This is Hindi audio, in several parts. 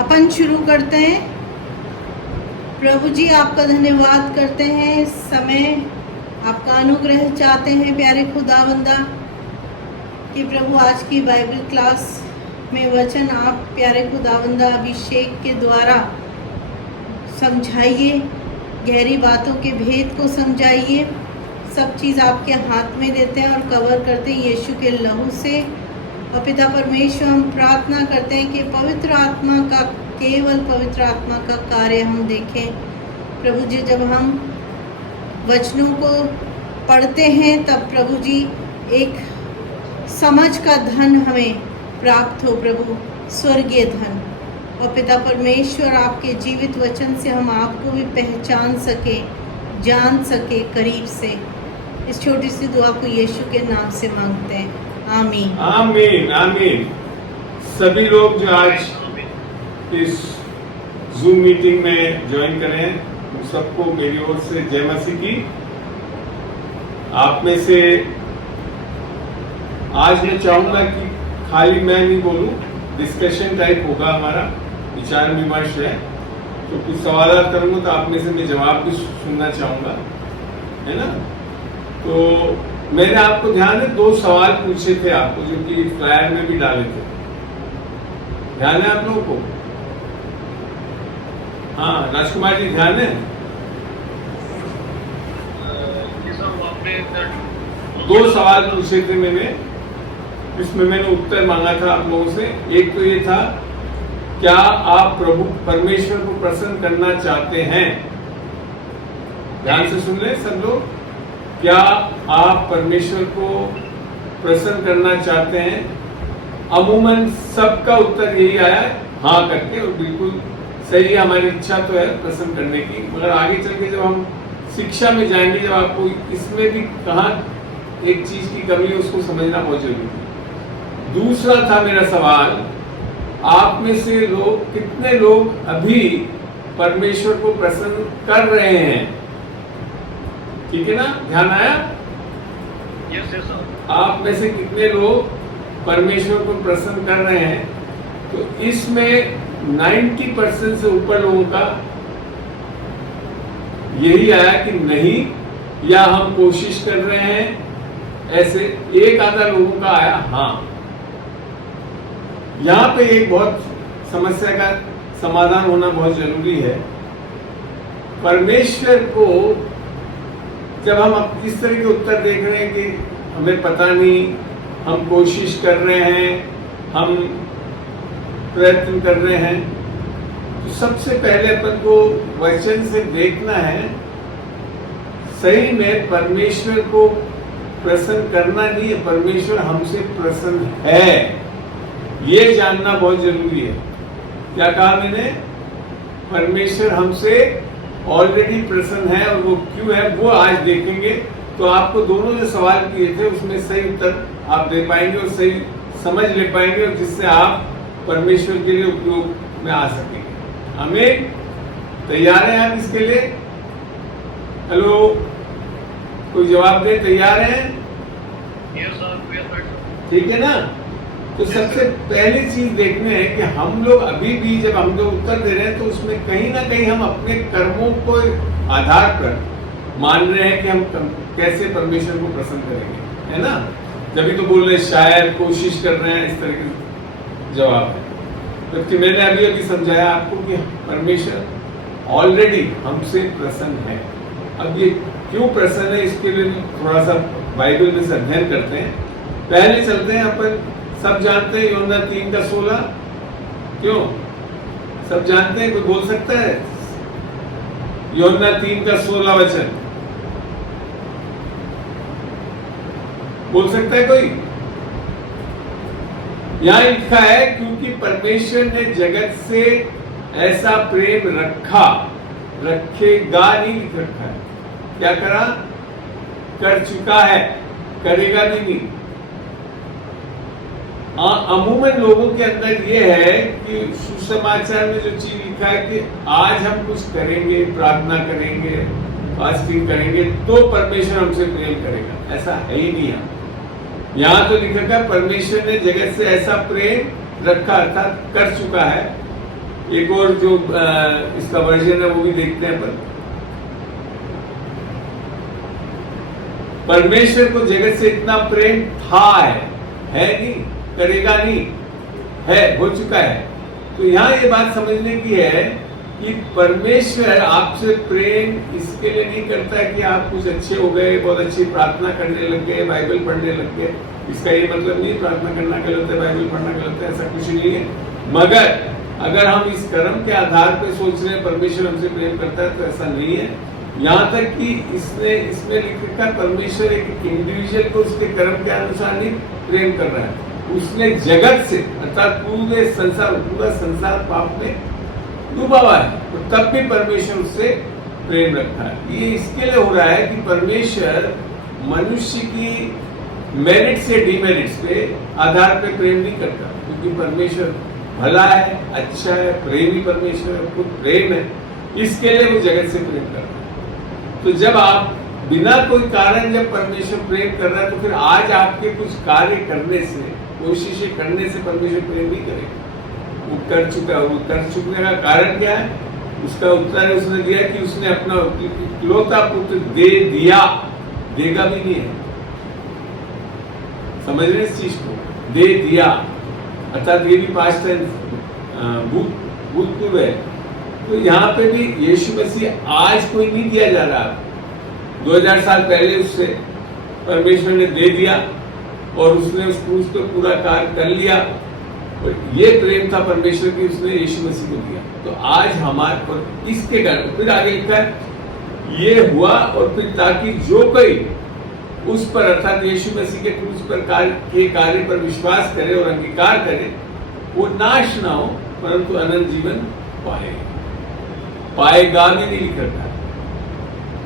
अपन शुरू करते हैं। प्रभु जी आपका धन्यवाद करते हैं, इस समय आपका अनुग्रह चाहते हैं प्यारे खुदावंदा कि प्रभु आज की बाइबल क्लास में वचन आप प्यारे खुदावंदा अभिषेक के द्वारा समझाइए, गहरी बातों के भेद को समझाइए। सब चीज़ आपके हाथ में देते हैं और कवर करते हैं यीशु के लहू से। और पिता परमेश्वर हम प्रार्थना करते हैं कि पवित्र आत्मा का, केवल पवित्र आत्मा का कार्य हम देखें। प्रभु जी जब हम वचनों को पढ़ते हैं तब प्रभु जी एक समझ का धन हमें प्राप्त हो, प्रभु स्वर्गीय धन। और पिता परमेश्वर आपके जीवित वचन से हम आपको भी पहचान सके, जान सके करीब से। इस छोटी सी दुआ को यीशु के नाम से मांगते हैं, आमीन आमीन आमीन। सभी लोग जो आज इस जूम मीटिंग में ज्वाइन करें, उन सबको मेरी ओर से जय मसीह की। आप में से आज मैं चाहूंगा कि खाली मैं नहीं बोलूं, डिस्कशन टाइप होगा, हमारा विचार विमर्श है। तो कुछ सवाल करूंगा तो आप में से मैं जवाब भी सुनना चाहूंगा, है ना। तो मैंने आपको ध्यान है 2 सवाल पूछे थे आपको, जो कि फ्लायर में भी डाले थे। ध्यान है आप लोगों को? हाँ राजकुमार जी ध्यान है? 2 सवाल पूछे थे मैंने, इसमें मैंने उत्तर मांगा था आप लोगों से। एक तो ये था, क्या आप प्रभु परमेश्वर को प्रसन्न करना चाहते हैं? ध्यान से सुन ले सब लोग। क्या आप परमेश्वर को प्रसन्न करना चाहते हैं? अमूमन सबका उत्तर यही आया है, हाँ करके, और बिल्कुल सही है। हमारी इच्छा तो है प्रसन्न करने की, मगर आगे चल के जब हम शिक्षा में जाएंगे, जब आपको इसमें भी कहाँ एक चीज की कमी है उसको समझना बहुत जरूरी है। दूसरा था मेरा सवाल, आप में से लोग, कितने लोग अभी परमेश्वर को प्रसन्न कर रहे हैं? ठीक है ना, ध्यान आया? Yes yes sir. आप में से कितने लोग परमेश्वर को प्रसन्न कर रहे हैं? तो इसमें 90% से ऊपर लोगों का यही आया कि नहीं, या हम कोशिश कर रहे हैं। ऐसे एक आधा लोगों का आया हाँ। यहां पे एक बहुत समस्या का समाधान होना बहुत जरूरी है। परमेश्वर को जब हम इस तरह के उत्तर देख रहे हैं कि हमें पता नहीं, हम कोशिश कर रहे हैं, हम प्रयत्न कर रहे हैं, तो सबसे पहले अपन को वचन से देखना है सही में परमेश्वर को प्रसन्न करना नहीं है, परमेश्वर हमसे प्रसन्न है, ये जानना बहुत जरूरी है। क्या कहा मैंने? परमेश्वर हमसे ऑलरेडी प्रसन्न है, और वो क्यों है वो आज देखेंगे। तो आपको दोनों जो सवाल किए थे उसमें सही उत्तर आप दे पाएंगे और सही समझ ले पाएंगे, और जिससे आप परमेश्वर के लिए उपयोग में आ सकेंगे। आमीन। तैयार हैं आप इसके लिए? हेलो, कोई जवाब दे? तैयार हैं? Yes sir. ठीक है ना। तो सबसे पहली चीज देखने है कि हम लोग अभी भी जब हम लोग उत्तर दे रहे हैं तो उसमें कहीं ना कहीं हम अपने कर्मों को आधार पर मान रहे हैं कि हम कैसे परमेश्वर को प्रसन्न करेंगे, है ना। जब तो बोल रहे शायद, कोशिश कर रहे हैं, इस तरह के जवाब है। जबकि मैंने अभी अभी समझाया आपको कि परमेश्वर ऑलरेडी हमसे प्रसन्न है। अब ये क्यों प्रसन्न है, इसके लिए थोड़ा सा बाइबल में से अध्ययन करते हैं। पहले चलते हैं, अपन सब जानते हैं यूहन्ना 3:16। क्यों सब जानते हैं? कोई बोल सकता है? यूहन्ना 3:16 वचन बोल सकता है कोई? यहां लिखा है, क्योंकि परमेश्वर ने जगत से ऐसा प्रेम रखा, रखेगा नहीं लिख रखा है। क्या करा? कर चुका है, करेगा नहीं। अमूमन लोगों के अंदर ये है कि सुसमाचार में जो चीज लिखा है कि आज हम कुछ करेंगे, प्रार्थना करेंगे, फास्टिंग करेंगे तो परमेश्वर हमसे प्रेम करेगा, ऐसा है ही नहीं। यहाँ तो लिखा है परमेश्वर ने जगत से ऐसा प्रेम रखा, अर्थात कर चुका है। एक और जो इसका वर्जन है वो भी देखते हैं अपन। परमेश्वर को जगत से इतना प्रेम था, है नहीं, करेगा नहीं, है, हो चुका है। तो यहाँ ये बात समझने की है कि परमेश्वर आपसे प्रेम इसके लिए नहीं करता है कि आप कुछ अच्छे हो गए, बहुत अच्छी प्रार्थना करने लग गए, बाइबल पढ़ने लग गए। इसका ये मतलब नहीं प्रार्थना करना गलत है, बाइबल पढ़ना गलत है, ऐसा कुछ नहीं है। मगर अगर हम इस कर्म के आधार पर सोच रहे हैं परमेश्वर हमसे प्रेम करता है तो ऐसा नहीं है। यहाँ तक कि इसमें लिख रखा है परमेश्वर एक इंडिविजुअल को उसके कर्म के अनुसार नहीं प्रेम कर रहा है, उसने जगत से अर्थात पूरा संसार पाप में डूबा हुआ है, तो तब भी परमेश्वर उससे प्रेम रखता है। ये इसके लिए हो रहा है कि परमेश्वर मनुष्य की मेरिट से डिमेरिट्स पे आधार पे प्रेम नहीं करता, क्योंकि परमेश्वर भला है, अच्छा है, प्रेमी परमेश्वर है, खुद प्रेम है, इसके लिए वो जगत से प्रेम करता है। तो जब आप बिना कोई कारण जब परमेश्वर प्रेम कर रहा है, तो फिर आज आपके कुछ कार्य करने से, कोशिशें करने से परमेश्वर प्रेम नहीं करेगा। वो कर चुका है, वो कर चुकने का कारण क्या है? उसका उत्तर उसने दिया कि उसने अपना इकलौता पुत्र दे दिया, देगा भी नहीं है। समझ रहे इस चीज को? दे दिया अर्थात ये भी पास्ट टेंस भूतपूर्व है। तो यहाँ पे भी यीशु मसीह आज कोई नहीं दिया जा रहा, 2000 साल पहले उससे परमेश्वर ने दे दिया और उसने उस क्रूस पे पूरा कार्य कर लिया, और ये प्रेम था परमेश्वर की, उसने यीशु मसीह को दिया। तो आज हमारे और इसके कारण फिर आगे लिखा है ये हुआ, और फिर ताकि जो कोई उस पर अर्थात यीशु मसीह के क्रूस पर कार्य पर विश्वास करे और अंगीकार करे, वो नाश ना हो परंतु अनंत जीवन पाएगा भी नहीं लिखा।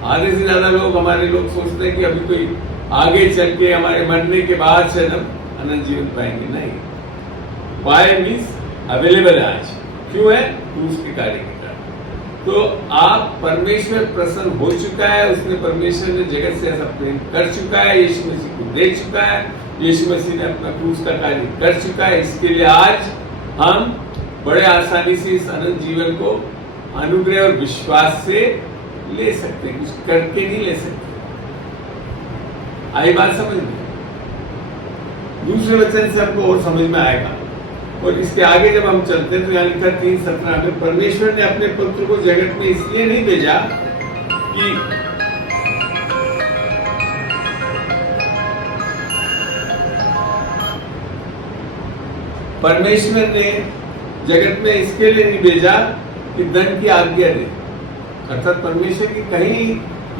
आधे से ज्यादा हमारे लोग सोचते हैं कि अभी कोई आगे चल के हमारे मरने के बाद शायद हम अनंत जीवन पाएंगे। नहीं, पाए मीन्स अवेलेबल है आज। क्यों है? क्रूस के कार्य के कारण। तो आप परमेश्वर प्रसन्न हो चुका है, उसने परमेश्वर ने जगत से ऐसा प्रेम कर चुका है, यीशु मसीह को दे चुका है, यीशु मसीह ने अपना क्रूस का कार्य कर चुका है। इसके लिए आज हम बड़े आसानी से इस अनंत जीवन को अनुग्रह और विश्वास से ले सकते हैं, कुछ करके नहीं ले सकते। आई बात समझ में? दूसरे वचन से हमको और समझ में आएगा। और इसके आगे जब हम चलते हैं तो यहाँ लिखा 3:17 में, परमेश्वर ने अपने पुत्र को जगत में इसलिए नहीं भेजा कि परमेश्वर ने जगत में इसके लिए नहीं भेजा कि दंड की आज्ञा दे, अर्थात परमेश्वर की कहीं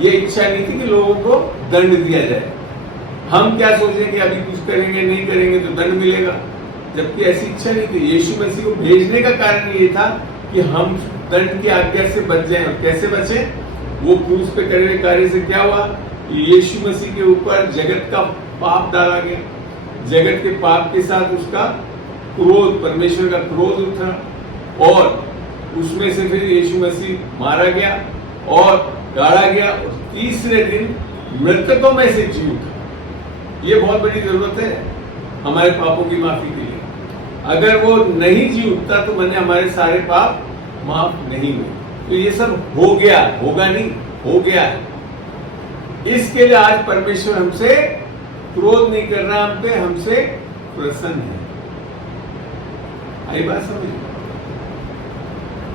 ये इच्छा नहीं थी कि लोगों को दंड दिया जाए। हम क्या सोचें कि अभी कुछ करेंगे, नहीं करेंगे तो दंड मिलेगा, जबकि ऐसी इच्छा नहीं थी। यीशु मसीह को भेजने का कारण ये था कि हम दंड की आज्ञा से बच जाएं। और कैसे बचे? वो क्रूस पे करे हुए कार्य से क्या हुआ? यीशु मसीह के ऊपर जगत का पाप डाला गया, जगत के पाप के साथ उसका क्रोध, परमेश्वर का क्रोध उठा, और उसमें से फिर यीशु मसीह मारा गया और गाड़ा गया, और तीसरे दिन मृतकों में से जी उठा। ये बहुत बड़ी जरूरत है हमारे पापों की माफी के लिए। अगर वो नहीं जी उठता तो मैंने हमारे सारे पाप माफ नहीं हुए। तो ये सब हो गया, होगा नहीं, हो गया है। इसके लिए आज परमेश्वर हमसे क्रोध नहीं कर रहा, हम पे हमसे प्रसन्न है। आई बात समझ?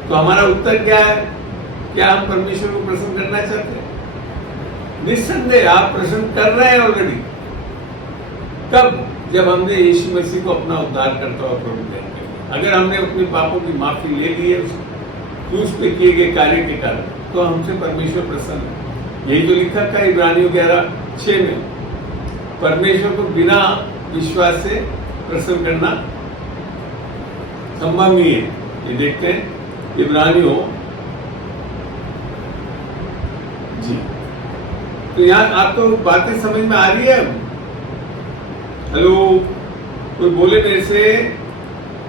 तो हमारा उत्तर क्या है? क्या हम परमेश्वर को प्रसन्न करना चाहते हैं? निस्संदेह आप प्रसन्न कर रहे हैं ऑलरेडी। कब? जब हमने यीशु मसीह को अपना उद्धार करता हुआ प्रभु मान लिया। अगर हमने अपने पापों की माफी ले ली है क्रूस पे किए गए कार्य के कारण, तो हमसे परमेश्वर प्रसन्न है। यही तो लिखा था इब्रानियों 11:6 में, परमेश्वर को बिना विश्वास से प्रसन्न करना संभव नहीं है। ये देखते हैं इब्रानियों जी। तो यहाँ आपको बातें समझ में आ रही है? हेलो, कोई बोले मेरे से,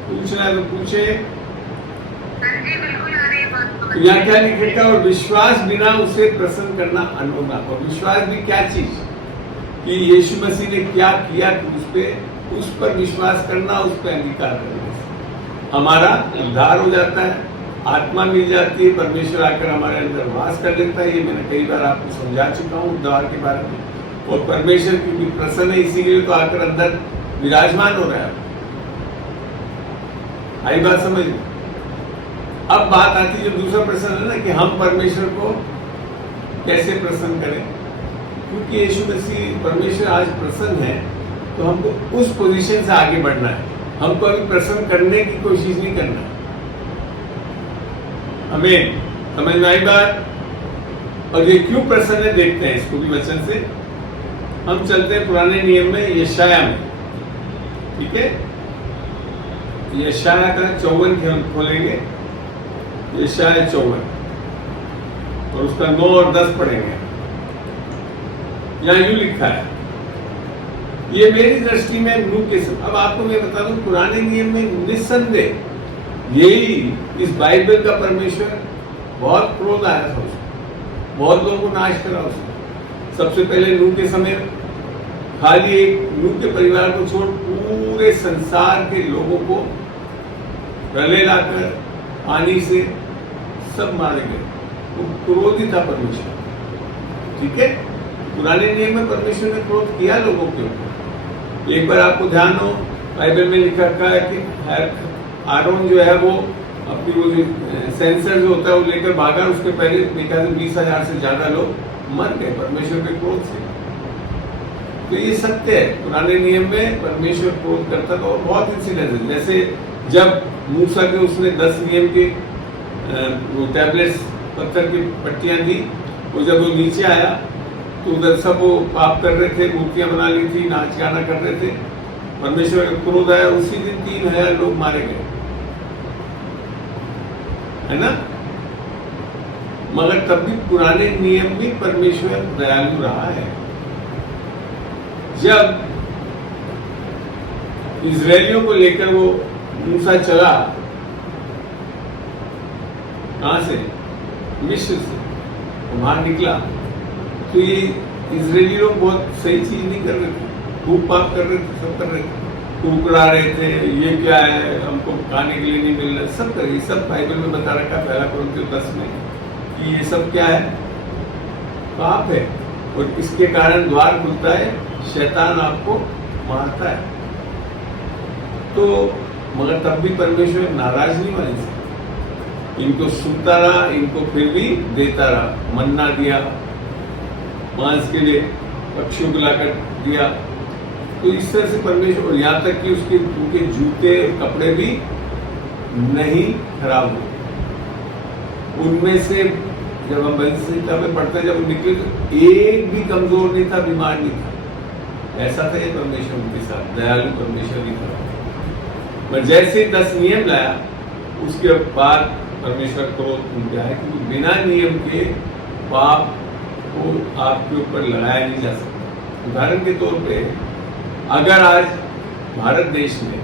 पूछना है तो पूछे। तो यहाँ क्या लिखेगा? और विश्वास बिना उसे प्रसन्न करना अनहोना। और विश्वास भी क्या चीज? कि यीशु मसीह ने क्या किया क्रूस पे, उस पर विश्वास करना, उस पर अंगीकार करना, हमारा उद्धार हो जाता है। आत्मा मिल जाती है, परमेश्वर आकर हमारे अंदर वास कर लेता है। ये मैंने कई बार आपको समझा चुका हूँ उद्धार के बारे में। और परमेश्वर क्योंकि प्रसन्न है इसीलिए तो आकर अंदर विराजमान हो रहा है। आई बात समझ में? अब बात आती है जो दूसरा प्रश्न है ना कि हम परमेश्वर को कैसे प्रसन्न करें। क्योंकि यीशु मसीह परमेश्वर आज प्रसन्न है तो हमको उस पोजीशन से आगे बढ़ना है। हमको अभी प्रसन्न करने की कोशिश नहीं करना। हमें समझ में आई बात? और ये क्यों प्रसन्न है देखते हैं इसको भी वचन से। हम चलते हैं पुराने नियम में, यशाया में, ठीक है। यशाया का 54 हम खोलेंगे, यशाया 54 और उसका 9 और 10 पढ़ेंगे। यहां यूं लिखा है, ये मेरी दृष्टि में नूह के समय। अब आपको मैं बता दूं पुराने नियम में निस्संदेह यही इस बाइबल का परमेश्वर बहुत क्रोध आया था उसको, बहुत लोगों को नाश करा उसने। सबसे पहले नूह के समय खाली एक नूह के परिवार को छोड़ पूरे संसार के लोगों को गले लाकर पानी से सब मारे गए। वो क्रोधी था परमेश्वर, ठीक है। पुराने नियम में परमेश्वर ने क्रोध किया लोगों के ऊपर। एक बार आपको ध्यान हो बाइबल में लिखा है कि आरोन जो है वो अपनी वो सेंसर जो होता है वो लेकर भागा, उसके पहले देखा 20,000 से ज्यादा लोग मर गए परमेश्वर के क्रोध से। तो ये सत्य है, पुराने नियम में परमेश्वर क्रोध करता था। और बहुत इंसिडेंट है, जैसे जब मूसा के उसने 10 नियम के वो टैबलेट्स पत्थर की पट्टियां दी, वो जब वो नीचे आया तो उधर सब वो पाप कर रहे थे, मूर्तियां बना ली थी, नाच गाना कर रहे थे। परमेश्वर का क्रोध आया, उसी दिन 3,000 लोग मारे गए, है ना। मगर तब भी पुराने नियम में परमेश्वर दयालु रहा है। जब इजरायलियों को लेकर वो मूसा चला, कहां से? मिस्र से वहां निकला, तो ये इजरायली लोग बहुत सही चीज नहीं कर रहे थे, खूब पाप कर रहे थे, सब कर रहे थे, कुकड़ा रहे थे, ये क्या है, हमको खाने के लिए नहीं मिल रहा, सब कर। ये सब बाइबल में बता रखा है 1 कुरिन्थियों 10 में कि ये सब क्या है? पाप है। और इसके कारण द्वार खुलता है, शैतान आपको मारता है। तो मगर तब भी परमेश्वर नाराज नहीं हुआ इनसे, इनको सुनता रहा, इनको फिर भी देता रहा। मन्ना दिया, मांस के लिए पक्षियों को लाकर दिया। तो इस तरह से परमेश्वर, और यहाँ तक कि उसके उनके जूते कपड़े भी नहीं खराब हुए। उनमें से जब हम भजन संहिता में पढ़ते हैं, जब निकले तो एक भी कमजोर नहीं था, बीमार नहीं था। ऐसा था ये परमेश्वर उनके साथ, दयालु परमेश्वर ही था। पर जैसे 10 नियम लाया उसके बाद परमेश्वर क्रोध उनके आया, क्योंकि बिना नियम के पाप को आपके ऊपर लगाया नहीं जा सकता। उदाहरण के तौर पे अगर आज भारत देश में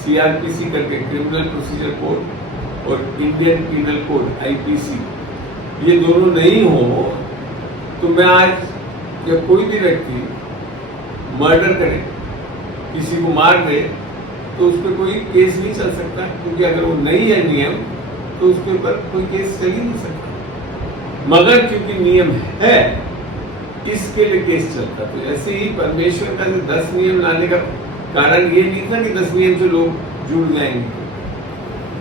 CRPC करके क्रिमिनल प्रोसीजर कोड और इंडियन पिनल कोड IPC ये दोनों नहीं हो, तो मैं आज जब कोई भी व्यक्ति मर्डर करे, किसी को मार दे, तो उस पर कोई केस नहीं चल सकता, क्योंकि अगर वो नहीं है नियम तो उसके ऊपर कोई केस चल ही नहीं सकता। मगर क्योंकि नियम है इसके लिए केस चलता। तो ऐसे ही परमेश्वर का जो 10 नियम लाने का कारण ये नहीं था कि 10 नियम से लोग जुड़ जाएंगे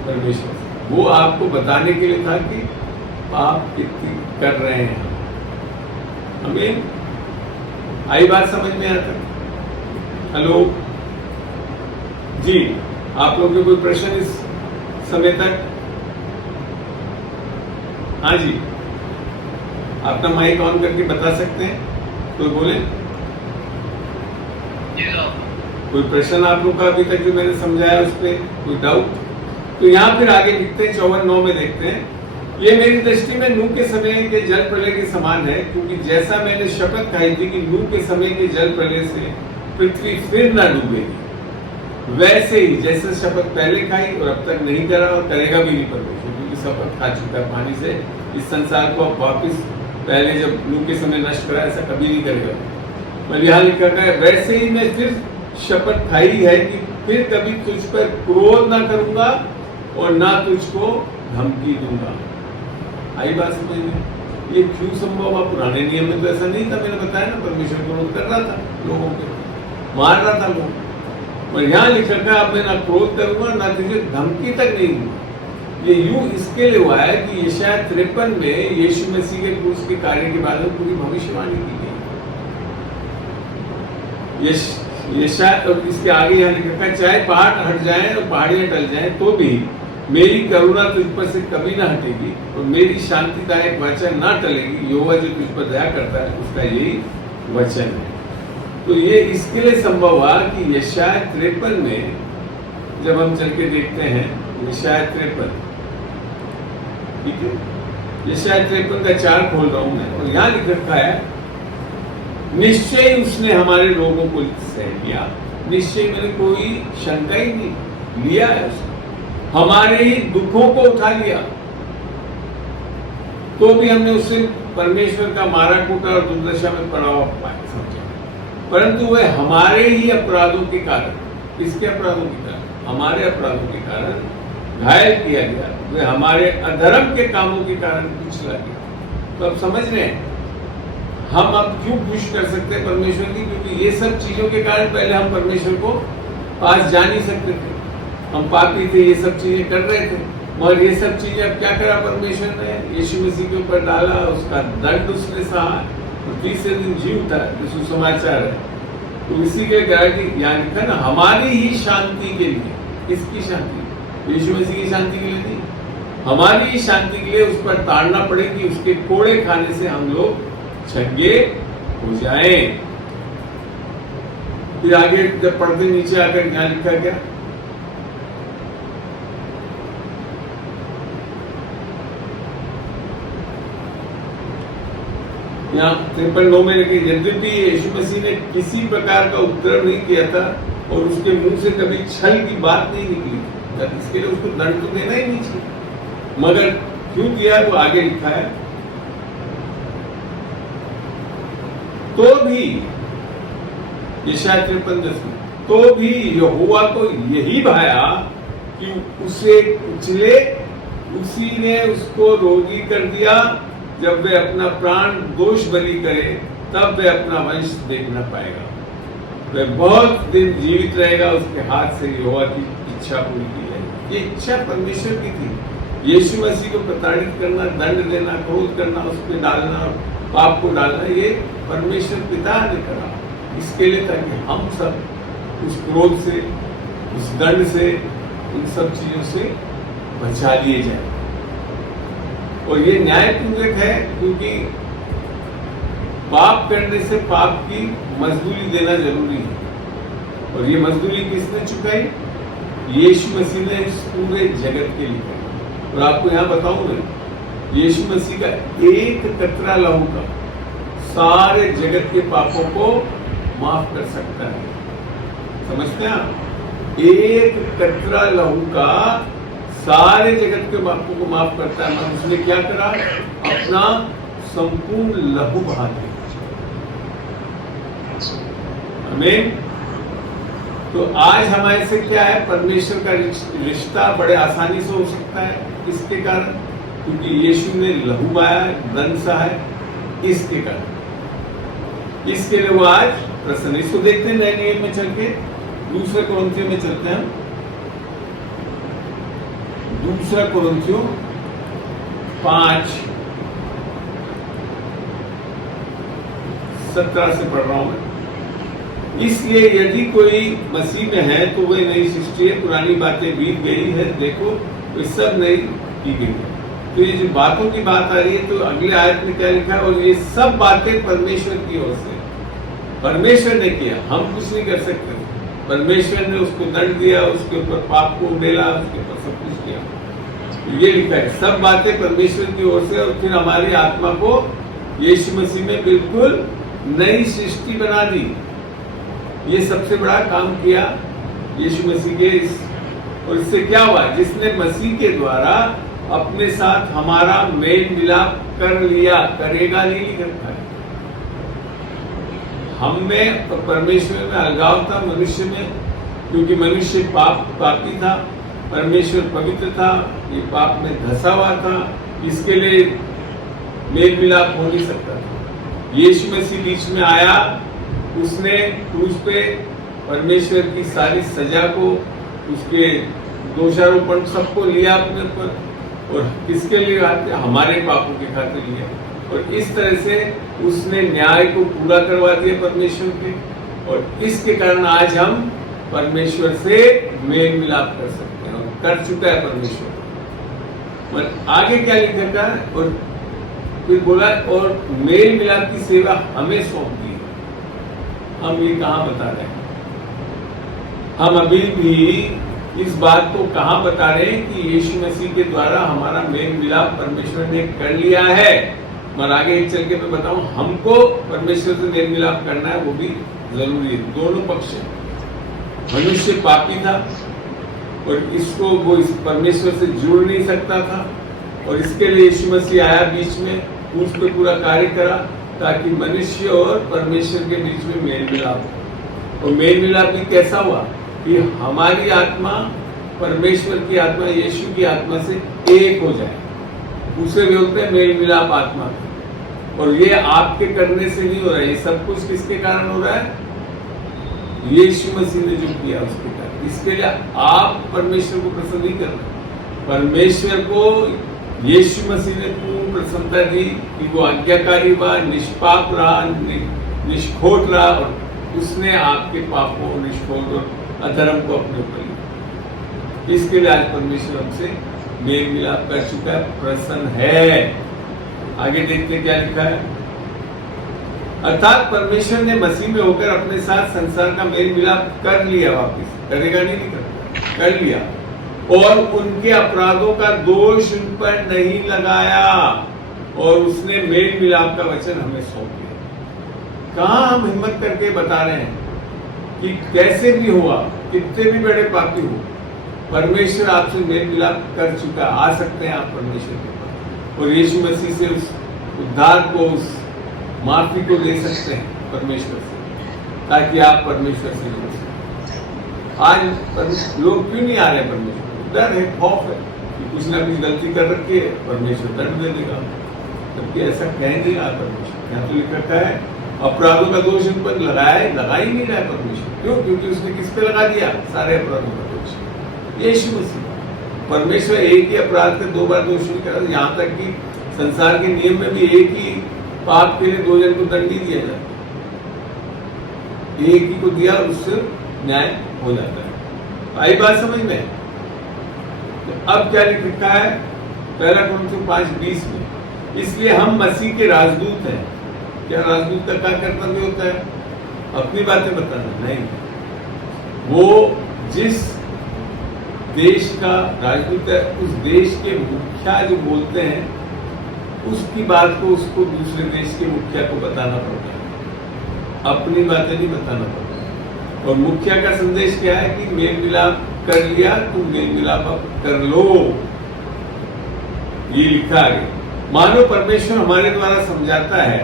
परमेश्वर से, वो आपको बताने के लिए था कि आप कितनी कर रहे हैं। हमें आई बात समझ में आता? हेलो जी, आप लोगों के कोई प्रश्न इस समय तक? हाँ जी, अपना माइक ऑन करके बता सकते हैं, कोई बोले? जी साहब। कोई प्रश्न आप लोग का अभी तक जो मैंने समझाया उस पर कोई डाउट? तो यहाँ फिर आगे लिखते हैं 54:9 में देखते हैं, ये मेरी दृष्टि में नूह के समय के जल प्रलय के समान है, क्योंकि जैसा मैंने शपथ खाई थी कि नूह के समय के जल प्रलय से पृथ्वी फिर न डूबेगी, वैसे ही जैसे शपथ पहले खाई और अब तक नहीं करा और करेगा भी नहीं परमेश्वर, क्योंकि शपथ खा चुका है पानी से, इस संसार को अब वापिस पहले जब नूह के समय नष्ट करा ऐसा कभी नहीं करेगा। पर यहाँ लिखा है वैसे ही मैं फिर शपथ खाई है कि फिर कभी तुझ पर क्रोध ना करूंगा और ना तुझको धमकी दूंगा। आई बात समझ में? ये क्यों संभव हुआ? पुराने नियम में तो ऐसा नहीं था। मैंने बताया ना, परमेश्वर क्रोध कर रहा था लोगों पे, मार रहा था लोग। और यहाँ लिखा है अब मैं ना क्रोध करूंगा ना तुझे धमकी तक नहीं दूंगा। ये यूं इसके लिए हुआ है कि यशाया 53 में यीशु मसीह के क्रूस के कार्य के बारे में पूरी भविष्यवाणी की गई। यशाया और इसके आगे यहाँ लिखा है चाहे पहाड़ हट जाएं और पहाड़ियां टल जाएं तो भी मेरी करुणा तुझ पर से कभी ना हटेगी और मेरी शांतिदायक वचन ना टलेगी। यहोवा जो तुझ पर दया करता है उसका यही वचन है। तो ये इसके लिए संभव हुआ कि यशाया 53 में जब हम चल के देखते हैं, यशाया 53, ठीक है, यशाया 53 का 4 खोल रहा हूं मैं, और यहाँ लिख रखा है निश्चय उसने हमारे रोगों को सह लिया। निश्चय मैंने कोई शंका ही नहीं, लिया है उसने, हमारे ही दुखों को उठा लिया। तो भी हमने उससे परमेश्वर का मारा कूटा और दुर्दशा में पड़ा हुआ समझा, परंतु वह हमारे ही अपराधों के कारण, किसके अपराधों के कारण? हमारे अपराधों के कारण घायल किया गया, वह हमारे अधर्म के कामों के कारण कुचला गया। तो अब समझ रहे हैं हम अब क्यों खुश कर सकते हैं परमेश्वर की? क्योंकि ये सब चीजों के कारण पहले हम परमेश्वर को पास जा नहीं सकते थे। हम पापी थे, ये सब चीजें कर रहे थे, मगर ये सब चीजें अब क्या करा परमेश्वर ने? यीशु मसीह के ऊपर डाला, उसका दंड उसने सहा और तीसरे दिन जी उठा, जो सुसमाचार है। तो इसी के कारण यहाँ लिखा ना हमारी ही शांति के लिए। किसकी शांति? यीशु मसीह की शांति के लिए नहीं, हमारी ही शांति के लिए उस पर ताड़ना पड़े कि उसके कोड़े खाने से हम लोग छंगे हो जाएं। फिर आगे जब पढ़ते नीचे आकर यहाँ लिखा क्या? यहाँ 53:9 में लिखे यद्यपि यीशु मसीह ने किसी प्रकार का उपद्रव नहीं किया था और उसके मुंह से कभी छल की बात नहीं निकली, इसके लिए उसको दंड तो देना ही नहीं चाहिए, मगर क्यों दिया वो आगे लिखा है। तो भी यशाया 53:10 में तो भी यहोवा को यही भाया कि उसे कुचले, उसी ने उसको रोगी कर दिया। जब वे अपना प्राण दोष बलि करे तब वे अपना वंश देख न पाएगा, वह बहुत दिन जीवित रहेगा, उसके हाथ से यहोवा की इच्छा पूरी की जाएगी। ये इच्छा परमेश्वर की थी, यीशु मसीह को प्रताड़ित करना, दंड देना, क्रोध करना, उस पर डालना, पाप को डालना, ये परमेश्वर पिता ने करा इसके लिए ताकि हम सब उस क्रोध से, उस दंड से, उन सब चीजों से बचा लिए जाए। और ये न्यायपूर्वक है क्योंकि पाप करने से पाप की मजदूरी देना जरूरी है, और ये मजदूरी किसने चुकाई? यीशु मसीह ने इस पूरे जगत के लिए। और आपको यहाँ बताऊं मैं, यीशु मसीह का एक कतरा लहू का सारे जगत के पापों को माफ कर सकता है। समझते हैं आप? एक कतरा लहू का सारे जगत के पापों को माफ करता है, मगर उसने क्या करा? अपना संपूर्ण लहू बहा दिया। आमीन। तो आज हमारे से क्या है? परमेश्वर का रिश्ता बड़े आसानी से हो सकता है। किसके कारण? क्योंकि यीशु ने लहू बहाया, दंड सहा है, इसके कारण। इसके लिए वो आज प्रसन्न। इसको देखते हैं नए नियम में चल के, दूसरे कुरिन्थियों में चलते हैं। दूसरा कुरिन्थियों 5:17 से पढ़ रहा हूं मैं। इसलिए यदि कोई मसीह में है तो वह नई सृष्टि है, पुरानी बातें बीत गई है, देखो वे सब नई की गई है। तो ये जो बातों की बात आ रही है, तो अगले आयत में क्या लिखा है? और ये सब बातें परमेश्वर की ओर से, परमेश्वर ने किया, हम कुछ नहीं कर सकते। परमेश्वर ने उसको दंड दिया, उसके ऊपर पाप को उड़ेला, उसके ऊपर सब कुछ किया। ये लिखा है सब बातें परमेश्वर की ओर से, और फिर हमारी आत्मा को यीशु मसीह में बिल्कुल नई सृष्टि बना दी। ये सबसे बड़ा काम किया यीशु मसीह के और इससे क्या हुआ? जिसने मसीह के द्वारा अपने साथ हमारा मेल मिलाप कर लिया, करेगा नहीं लिख रखा है। हम में और परमेश्वर में अलगाव था, मनुष्य में, क्योंकि मनुष्य पापी था, परमेश्वर पवित्र था, ये पाप में धंसा हुआ था, इसके लिए मेल मिलाप हो नहीं सकता था। यीशु मसीह बीच में आया, उसने क्रूस पे परमेश्वर की सारी सजा को, उसके दोषारोपण सबको लिया अपने ऊपर, और किसके लिए? हमारे पापों के खातिर लिया, और इस तरह से उसने न्याय को पूरा करवा दिया परमेश्वर के, और इसके कारण आज हम परमेश्वर से मेल मिलाप कर सकते हैं, और कर चुका है परमेश्वर। और आगे क्या लिखा था? और फिर बोला, और मेल मिलाप की सेवा हमें सौंप दी। हम ये कहाँ बता रहे हैं? हम अभी भी इस बात को कहाँ बता रहे हैं कि यीशु मसीह के द्वारा हमारा मेल मिलाप परमेश्वर ने कर लिया है। मैं आगे चल के मैं बताऊं, हमको परमेश्वर से मेल मिलाप करना है, वो भी जरूरी है। दोनों पक्ष है। मनुष्य पापी था और इसको वो इस परमेश्वर से जुड़ नहीं सकता था, और इसके लिए यीशु मसीह आया बीच में, उस पे पूरा कार्य करा, ताकि मनुष्य और परमेश्वर के बीच में मेल मिलाप हो। और मेल मिलाप भी कैसा हुआ कि हमारी आत्मा परमेश्वर की आत्मा, यीशु की आत्मा से एक हो जाए। उसे बोलते हैं मेल मिलाप आत्मा। और ये आपके करने से नहीं हो रहा है, ये सब कुछ किसके कारण हो रहा है? यीशु मसीह ने जो किया उसके कारण। इसके लिए आप परमेश्वर को प्रसन्न नहीं कर रहे। परमेश्वर को यीशु मसीह ने पूर्ण प्रसन्नता दी कि वो आज्ञाकारी हुआ, निष्पाप रहा, निष्खोट रहा, और उसने आपके पापों, निष्खोट और अधर्म को अपने ऊपर लिया। इसके लिए आज परमेश्वर हमसे मेल मिलाप कर चुका है, प्रसन्न है। आगे देखते क्या लिखा है। अर्थात परमेश्वर ने मसीह में होकर अपने साथ संसार का मेल मिलाप कर लिया। वापिस करेगा नहीं करता, कर लिया, और उनके अपराधों का दोष उन पर नहीं लगाया, और उसने मेल मिलाप का वचन हमें सौंप दिया। कहाँ हम हिम्मत करके बता रहे हैं कि कैसे भी हुआ, कितने भी बड़े पापी हो, परमेश्वर आपसे मेल मिलाप कर चुका। आ सकते हैं आप परमेश्वर के पास, और यीशु मसीह से उस उद्धार को, उस माफी को ले सकते हैं परमेश्वर से, ताकि आप परमेश्वर से जुड़ सकें। आज लोग क्यों नहीं आ रहे परमेश्वर? डर है, खौफ है कि कुछ ना कुछ गलती कर रखी है, परमेश्वर दंड दे देगा। जबकि ऐसा कह नहीं रहा परमेश्वर। यहाँ तो लिखा है अपराधों का दोष उन पर लगा ही नहीं रहा है परमेश्वर। क्यों? क्योंकि उसने किस पे लगा दिया सारे अपराधों का दोष? यीशु मसीह। परमेश्वर एक ही अपराध के 2 बार दोष नहीं करा। यहाँ तक कि संसार के नियम में भी एक ही पाप के लिए 2 जन को दंड ही दिया जाता है। एक ही को दिया और उससे न्याय हो जाता है। आई बात समझ में? तो अब क्या लिखा है 1 कुरिन्थियों 5:20 में, इसलिए हम मसीह के राजदूत हैं। क्या राजदूत का क्या कर्तव्य होता है? अपनी बातें बताना नहीं, वो जिस देश का राजदूत है, उस देश के मुखिया जो बोलते हैं, उसकी बात को उसको दूसरे देश के मुखिया को बताना पड़ता है, अपनी बातें नहीं बताना पड़ता। और मुखिया का संदेश क्या है कि मेल मिलाप कर लिया, तुम मेल मिलाप कर लो। ये लिखा है। मानो परमेश्वर हमारे द्वारा समझाता है,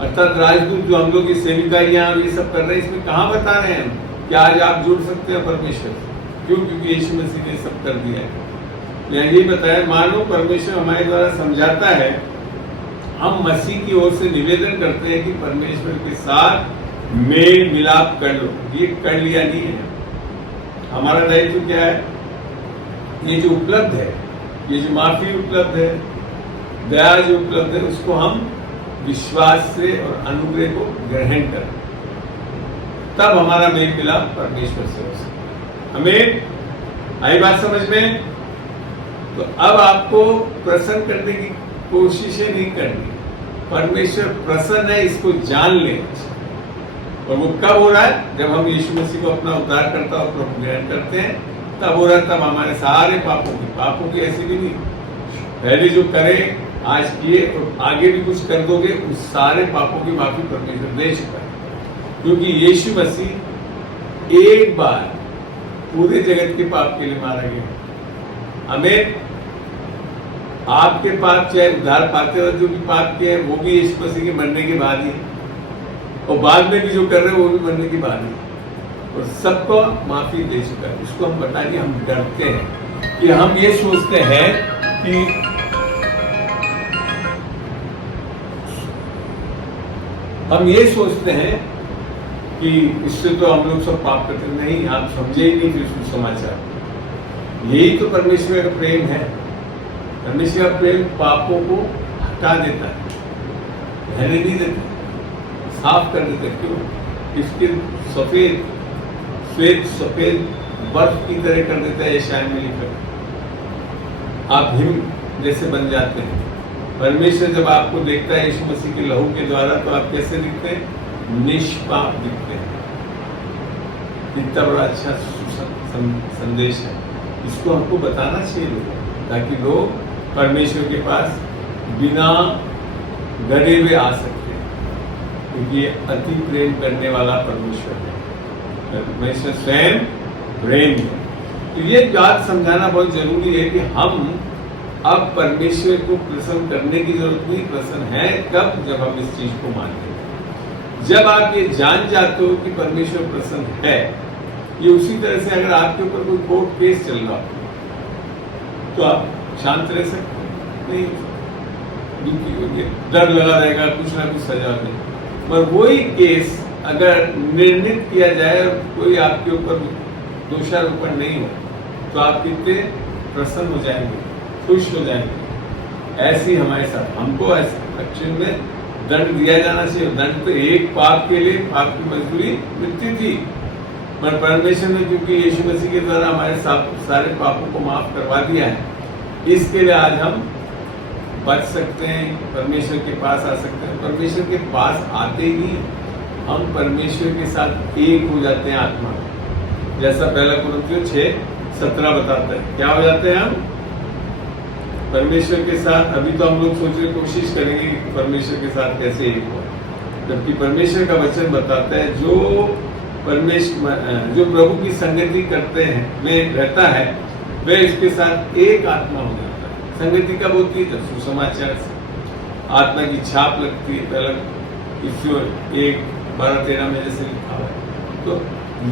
अर्थात राजदूत जो हम लोग की सेविकाइयां ये सब कर रहे हैं, इसमें कहाँ बता रहे हैं कि आज आप जुड़ सकते हैं परमेश्वर से? क्यों? क्योंकि यीशु मसीह ने सब कर दिया है। यही बताया, मानो परमेश्वर हमारे द्वारा समझाता है, हम मसीह की ओर से निवेदन करते हैं कि परमेश्वर के साथ मेल मिलाप कर लो। ये कर लिया नहीं है। हमारा दायित्व क्या है? ये जो उपलब्ध है, ये जो माफी उपलब्ध है, दया जो उपलब्ध है, उसको हम विश्वास से और अनुग्रह को ग्रहण करें, तब हमारा मेल मिलाप परमेश्वर से हो सकता। हमें आई बात समझ में? तो अब आपको प्रसन्न करने की कोशिशें नहीं करनी। परमेश्वर प्रसन्न है, इसको जान लें। और वो कब हो रहा है? जब हम यीशु मसीह को अपना उद्धारकर्ता और प्रभु ग्रहण करते हैं, तब हो रहा है। तब हमारे सारे पापों की ऐसी भी नहीं, पहले जो करे आज किए और आगे भी कुछ कर दोगे, उस सारे पापों की माफी परमेश्वर दे चुका है। क्योंकि यीशु मसीह एक बार पूरे जगत के पाप के लिए मारा गया। हमें आपके पाप, चाहे उद्धार पाते हुए जो भी पाप किए हैं, वो भी यीशु मसीह के मरने के बाद ही, और बाद में भी जो कर रहे हैं वो भी मरने के बाद ही। और सबको माफी दे चुका है। इसको हम बताइए, हम डरते हैं कि हम ये सोचते हैं कि कि इससे तो हम लोग सब पाप करते नहीं, आप समझे ही नहीं फिर समाचार। यही तो परमेश्वर का प्रेम है। परमेश्वर का प्रेम पापों को हटा देता है, रहने नहीं देता, साफ कर देता है। क्यों? इसके श्वेत सफेद बर्फ की तरह कर देता है। यशायाह में लिखा, आप हिम जैसे बन जाते हैं। परमेश्वर जब आपको देखता है यीशु मसीह के लहू के द्वारा, तो आप कैसे दिखते हैं? निष्पाप दिखते हैं। कितना बड़ा अच्छा संदेश है। इसको हमको बताना चाहिए लोगों को, ताकि लोग परमेश्वर के पास बिना डरे हुए आ सकते हैं, क्योंकि ये अति प्रेम करने वाला परमेश्वर है। परमेश्वर स्वयं प्रेम है। तो ये बात समझाना बहुत जरूरी है कि हम अब परमेश्वर को प्रसन्न करने की जरूरत नहीं, प्रसन्न है कब? जब हम इस चीज को मानते हैं। जब आप ये जान जाते हो कि परमेश्वर प्रसन्न है, ये उसी तरह से अगर आपके ऊपर कोई कोर्ट केस चल रहा हो तो आप शांत रह सकते नहीं, दुखी होंगे, डर लगा रहेगा, कुछ ना कुछ सजा दे। पर वही केस अगर निर्णित किया जाए और कोई आपके ऊपर दोषारोपण नहीं हो, तो आप कितने प्रसन्न हो जाएंगे, खुश हो जाएंगे। ऐसी हमारे साथ हमको एक्चुअल में दंड दिया जाना चाहिए। दंड तो एक पाप के लिए, पाप की मजदूरी मृत्यु थी, पर परमेश्वर ने क्योंकि यीशु मसीह के द्वारा हमारे सारे पापों को माफ करवा दिया है, इसके लिए आज हम बच सकते हैं, परमेश्वर के पास आ सकते हैं। परमेश्वर के पास आते ही हम परमेश्वर के साथ एक हो जाते हैं आत्मा, जैसा पहला कुरिन्थियों 6:17 बताता है। क्या हो जाते हैं हम? परमेश्वर के साथ। अभी तो हम लोग सोच रहे, कोशिश करेंगे कि परमेश्वर के साथ कैसे एक हो, जबकि परमेश्वर का वचन बताता है जो प्रभु की संगति करते हैं में रहता है, वह इसके साथ एक आत्मा हो जाता है। संगति कब होती है? जब सुसमाचार से आत्मा की छाप लगती है। पहला इफ्सियों 1:12-13 में जैसे लिखा हुआ है। तो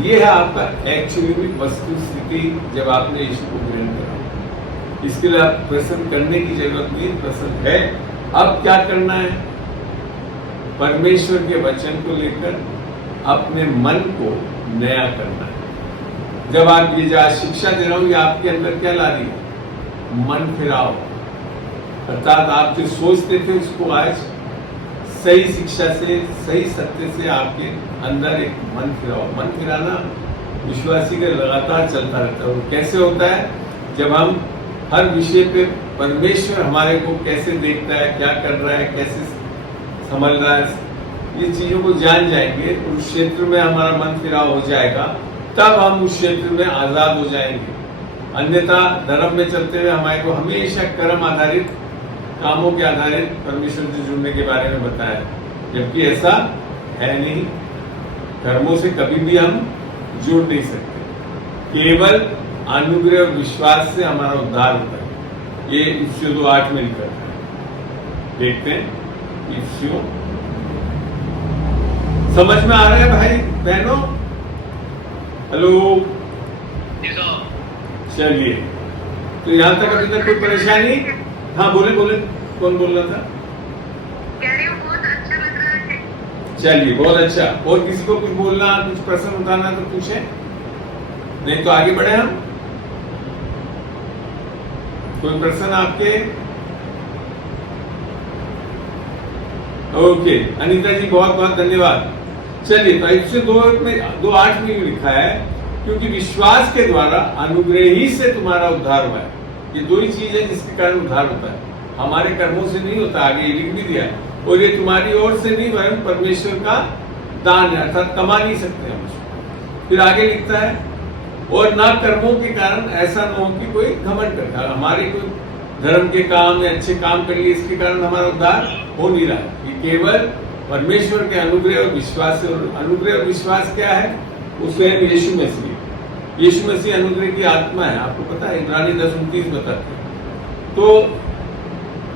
ये है आपका एक्चुअली वस्तु स्थिति जब आपने यीशु को ग्रहण करा। इसके लिए आप प्रसन्न करने की जरूरत नहीं, प्रसन्न है। अब क्या करना है? परमेश्वर के वचन को लेकर अपने मन को नया करना है। जब आप ये जो शिक्षा दे रहा हूं, ये आपके अंदर क्या ला रही है? मन फिराओ। अर्थात आप जो सोचते थे उसको आज सही शिक्षा से, सही सत्य से आपके अंदर एक मन फिराओ। मन फिराना विश्वासी का लगातार चलता रहता है। वो कैसे होता है? जब हम हर विषय पे परमेश्वर हमारे को कैसे देखता है, क्या कर रहा है, कैसे समझ रहा है, ये चीजों को जान जाएंगे, उस क्षेत्र में हमारा मन फिराव हो जाएगा, तब हम उस क्षेत्र में आजाद हो जाएंगे। अन्यथा धर्म में चलते हुए हमारे को हमेशा कर्म आधारित, कामों के आधारित परमेश्वर से जुड़ने के बारे में बताया, जबकि ऐसा है नहीं। कर्मों से कभी भी हम जुड़ नहीं सकते। केवल अनुग्रह और विश्वास से हमारा उद्धार होता है। ये इफ्सियों 2:8 में लिखा है। देखते हैं इफ्सियों। समझ में आ रहा है भाई बहनों? हेलो, चलिए। तो यहाँ तक अभी तक कोई परेशानी? हाँ बोले बोले, कौन बोल रहा था? बहुत अच्छा लग रहा है। चलिए, बहुत अच्छा। और किसी को कुछ बोलना, कुछ प्रश्न उठाना तो पूछे, नहीं तो आगे बढ़े हम। कोई प्रश्न आपके? ओके अनीता जी, बहुत बहुत धन्यवाद। चलिए, तो 2:8 में लिखा है, क्योंकि विश्वास के द्वारा अनुग्रह ही से तुम्हारा उद्धार हुआ है। ये दो ही चीज है जिसके कारण उद्धार होता है, हमारे कर्मों से नहीं होता। आगे ये लिख भी दिया है, और ये तुम्हारी ओर से नहीं वरन परमेश्वर का दान है, अर्थात कमा नहीं सकते हम उसको। फिर आगे लिखता है, और ना कर्मों के कारण ऐसा न हो कि कोई घमंड करता है। हमारे कोई धर्म के काम या अच्छे काम कर लिए, इसके कारण हमारा उद्धार हो नहीं रहा है। ये केवल परमेश्वर के अनुग्रह और विश्वास से। और अनुग्रह और विश्वास क्या है? वो स्वयं यीशु मसीह। यीशु मसीह अनुग्रह की आत्मा है, आपको पता है, इब्रानी 10:29 बताते हैं। तो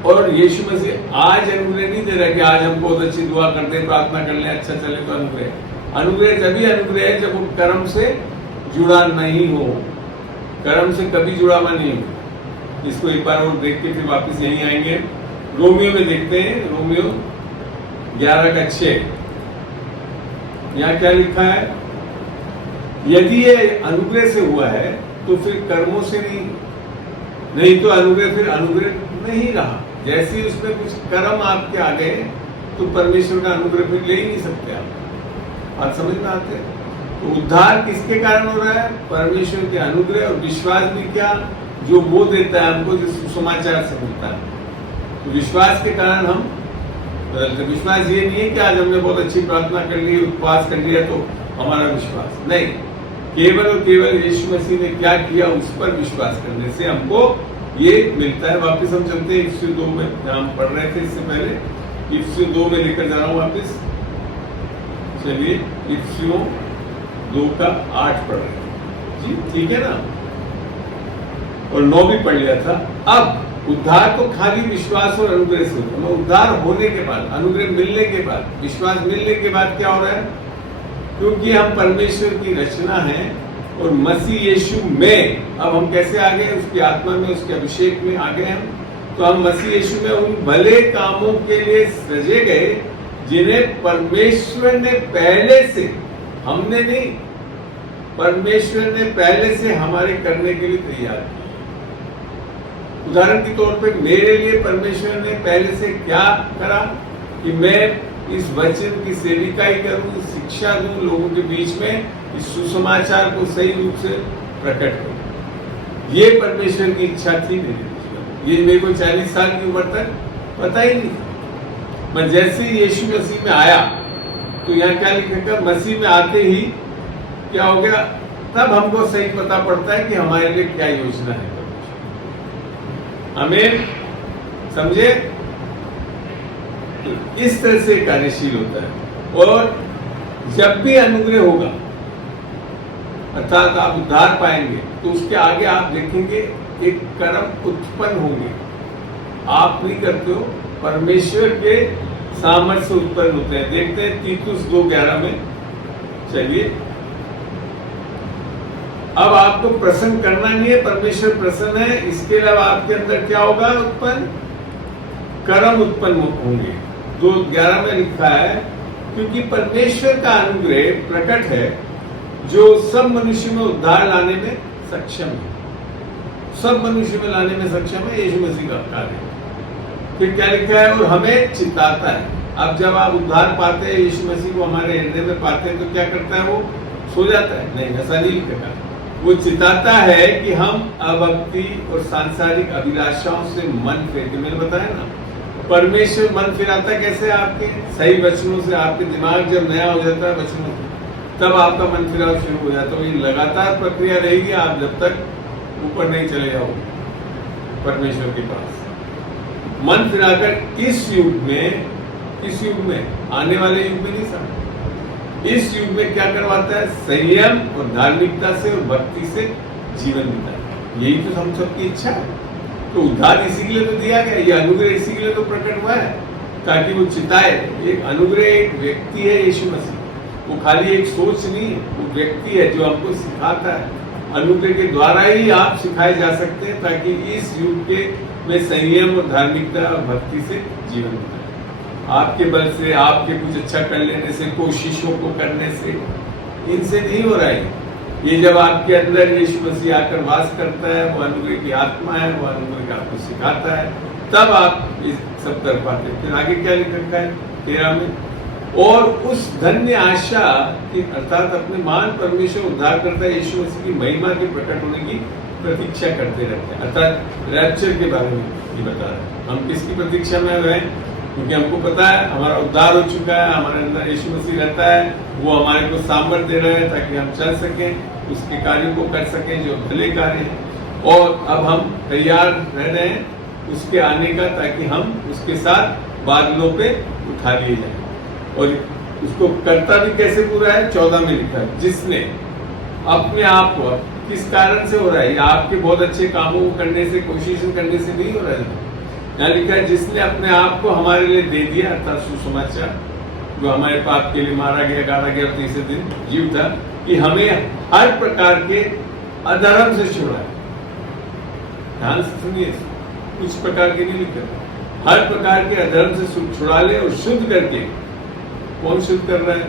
और यीशु मसीह आज अनुग्रह नहीं दे रहा कि आज हम बहुत अच्छी दुआ करते हैं, प्रार्थना कर ले, अच्छा चले तो अनुग्रह। अनुग्रह तभी अनुग्रह है जब वो कर्म से जुड़ा नहीं हो, कर्म से कभी जुड़ा हुआ नहीं हो। इसको एक बार और देख के फिर वापस यहीं आएंगे। रोमियो में देखते हैं, रोमियो 11:6 यहाँ क्या लिखा है, यदि ये अनुग्रह से हुआ है तो फिर कर्मों से नहीं तो अनुग्रह फिर अनुग्रह नहीं रहा। जैसे ही उसमें कुछ कर्म आपके आ गए तो परमेश्वर का अनुग्रह फिर ले ही नहीं सकते आप समझ में आते हैं। तो उद्धार किसके कारण हो रहा है? परमेश्वर के अनुग्रह, और विश्वास भी क्या, जो वो देता है हमको, जो सुसमाचार से मिलता है। तो विश्वास के कारण हम बदलते। विश्वास ये नहीं है कि आज हमने बहुत अच्छी प्रार्थना कर ली, उपवास कर लिया तो हमारा विश्वास नहीं, केवल और केवल यीशु मसीह ने क्या किया उस पर विश्वास करने से हमको ये मिलता है। वापस हम चलते हैं इफिसियों 2 में, जहाँ हम पढ़ रहे थे इससे पहले। इफिसियों 2 में लेकर जा रहा हूँ वापस। चलिए इफिसियों 2:8 पढ़ रहे हैं जी, ठीक है ना, और 9 भी पढ़ लिया था। अब उद्धार तो खाली विश्वास और अनुग्रह से होता है। उद्धार होने के बाद, अनुग्रह मिलने के बाद, विश्वास मिलने के बाद क्या हो रहा है? क्योंकि हम परमेश्वर की रचना है और मसीह यीशु में अब हम कैसे आ गए? उसकी आत्मा में, उसके अभिषेक में आ गए हम। तो हम मसीह यीशु में उन भले कामों के लिए सजे गए जिन्हें परमेश्वर ने पहले से, हमने नहीं, परमेश्वर ने पहले से हमारे करने के लिए तैयार किया। उदाहरण के तौर पे मेरे लिए परमेश्वर ने पहले से क्या करा कि मैं इस वचन की सेविकाई करूं, शिक्षा दूं लोगों के बीच में, इस सुसमाचार को सही रूप से प्रकट करूं। ये परमेश्वर की इच्छा थी मेरे जीवन। ये मेरे को 40 साल की उम्र तक पता ही नहीं था। मैं जैसे ही यीशु मसीह में आया तो यहाँ क्या लिखेगा, मसीह में आते ही क्या हो गया, तब हमको सही पता पड़ता है कि हमारे लिए क्या योजना है। हमें समझे? तो इस तरह से कार्यशील होता है। और जब भी अनुग्रह होगा, अर्थात आप उद्धार पाएंगे, तो उसके आगे आप देखेंगे एक कर्म उत्पन्न होंगे। आप नहीं करते हो, परमेश्वर के सामर्थ्य से उत्पन्न होते हैं। देखते हैं तीतुस 2:11 में। चलिए, अब आपको प्रसन्न करना नहीं है, परमेश्वर प्रसन्न है। इसके अलावा आपके अंदर क्या होगा उत्पन्न? कर्म उत्पन्न होंगे। 2:11 में लिखा है, क्योंकि परमेश्वर का अनुग्रह प्रकट है जो सब मनुष्य में उद्धार लाने में सक्षम है। सब मनुष्य में लाने में सक्षम है यीशु मसीह का कार्य। फिर क्या लिखा है, और हमें चिताता है। अब जब आप उद्धार पाते हैं, यीशु मसीह को हमारे हृदय में पाते हैं, तो क्या करता है? वो सो जाता है? नहीं, ऐसा नहीं लिखा। वो चिताता है कि हम अभक्ति और सांसारिक अभिलाषाओं से मन फेरते। मैंने बताया ना, परमेश्वर मन फिराता कैसे? आपके सही वचनों से। आपके दिमाग जब नया हो जाता है वचनों से, तब आपका मन फिराव शुरू हो जाता है। ये लगातार प्रक्रिया रहेगी, आप जब तक ऊपर नहीं चले जाओगे परमेश्वर के पास। मन फिराकर इस युग में, आने वाले युग में नहीं समझ, इस युग में क्या करवाता है? संयम और धार्मिकता से और भक्ति से जीवन बिताए। यही तो हम सबकी इच्छा है। तो उद्धार इसी के लिए तो दिया गया, ये अनुग्रह इसी के लिए तो प्रकट हुआ है, ताकि वो चिताए। एक अनुग्रह एक व्यक्ति है यीशु मसीह, वो खाली एक सोच नहीं है, वो व्यक्ति है जो हमको सिखाता है। अनुग्रह के द्वारा ही आप सिखाए जा सकते हैं, ताकि इस युग के में संयम और धार्मिकता और भक्ति से जीवन बिताए। आपके बल से, आपके कुछ अच्छा कर लेने से, कोशिशों को करने से, इनसे नहीं हो रहा है। ये जब आपके अंदर यीशु मसीह आकर वास करता है, वो अनुग्रह की आत्मा है, वो अनुग्रह आपको सिखाता है, तब आप ये सब कर पाते हैं। फिर आगे क्या लिखा है 13 में, और उस धन्य आशा की, अर्थात अपने महान परमेश्वर उद्धार करता है यीशु मसीह की महिमा के प्रकट होने की प्रतीक्षा करते रहते हैं। अर्थात रैप्चर के बारे में ये बता रहे हैं। हम किसकी प्रतीक्षा में हैं? क्योंकि हमको पता है हमारा उद्धार हो चुका है, हमारे अंदर यीशु मसीह रहता है, वो हमारे को सामर्थ्य दे रहा है ताकि हम चल सकें, उसके कार्यों को कर सकें जो भले कार्य हैं। और अब हम तैयार रह रहे हैं उसके आने का, ताकि हम उसके साथ बादलों पे उठा लिए जाए। और उसको करता भी कैसे पूरा है? 14 में लिखा है, जिसने अपने आप को, किस कारण से हो रहा है? आपके बहुत अच्छे कामों को करने से, कोशिश करने से नहीं हो रहा है। यहाँ लिखा है, जिसने अपने आप को हमारे लिए दे दिया, अर्थात सुसमाचार, जो हमारे पाप के लिए मारा गया, गाड़ा गया और तीसरे दिन जीव था, कि हमें हर प्रकार के अधर्म से छुड़ाए। ध्यान से सुनिए, कुछ प्रकार के नहीं लिखा, हर प्रकार के अधर्म से छुड़ा ले और शुद्ध करके। कौन शुद्ध कर रहा है?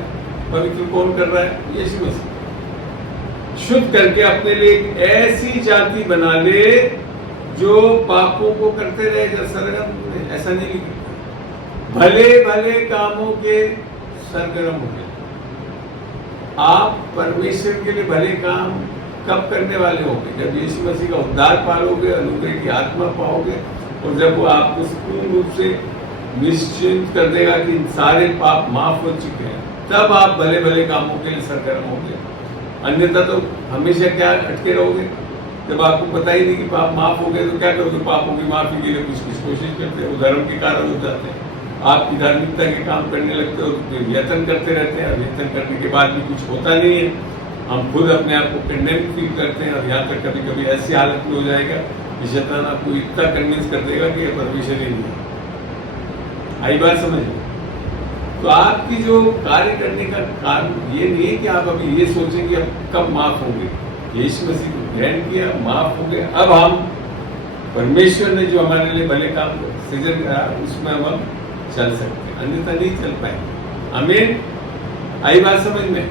पवित्र कौन कर रहा है? यीशु मसीह। शुद्ध करके अपने लिए एक ऐसी जाति बना ले जो पापों को करते रहे सरगर्म। ऐसा नहीं लिखा, भले भले कामों के सरगर्म हो गए। आप परमेश्वर के लिए भले काम कब करने वाले होंगे? जब यीशु मसीह का उद्धार पालोगे, अनुग्रह की आत्मा पाओगे, और जब वो आपको पूर्ण रूप से निश्चिंत कर देगा कि सारे पाप माफ हो चुके हैं, तब आप भले भले कामों के लिए सरगर्म होंगे। अन्यथा तो हमेशा क्या अटके रहोगे? जब आपको पता ही नहीं कि पाप माफ हो गए तो क्या करोगे? पापों की माफी के लिए कुछ कोशिश करते हो, धर्म के कारण हो जाते हैं, आपकी धार्मिकता के काम करने लगते हो, व्यतन करते रहते हैं। व्यतन करने के बाद भी कुछ होता नहीं है, हम खुद अपने आप को कंडेम फील करते हैं, और यहाँ तक कभी कभी ऐसी हालत में हो जाएगा कि शैतान आपको इतना कन्विंस कर देगा कि ये परमेश्वर ही नहीं है। आई बात समझ? तो आपकी जो कार्य करने का कारण ये नहीं है कि आप अभी ये सोचें कि अब कब माफ होंगे। यीशु मसीह को ग्रहण किया, माफ हो गया, अब हम परमेश्वर ने जो हमारे लिए भले काम सृजन करा उसमें हम चल सकते हैं, अन्यथा नहीं चल पाएंगे। आमीन। आई बात समझ में?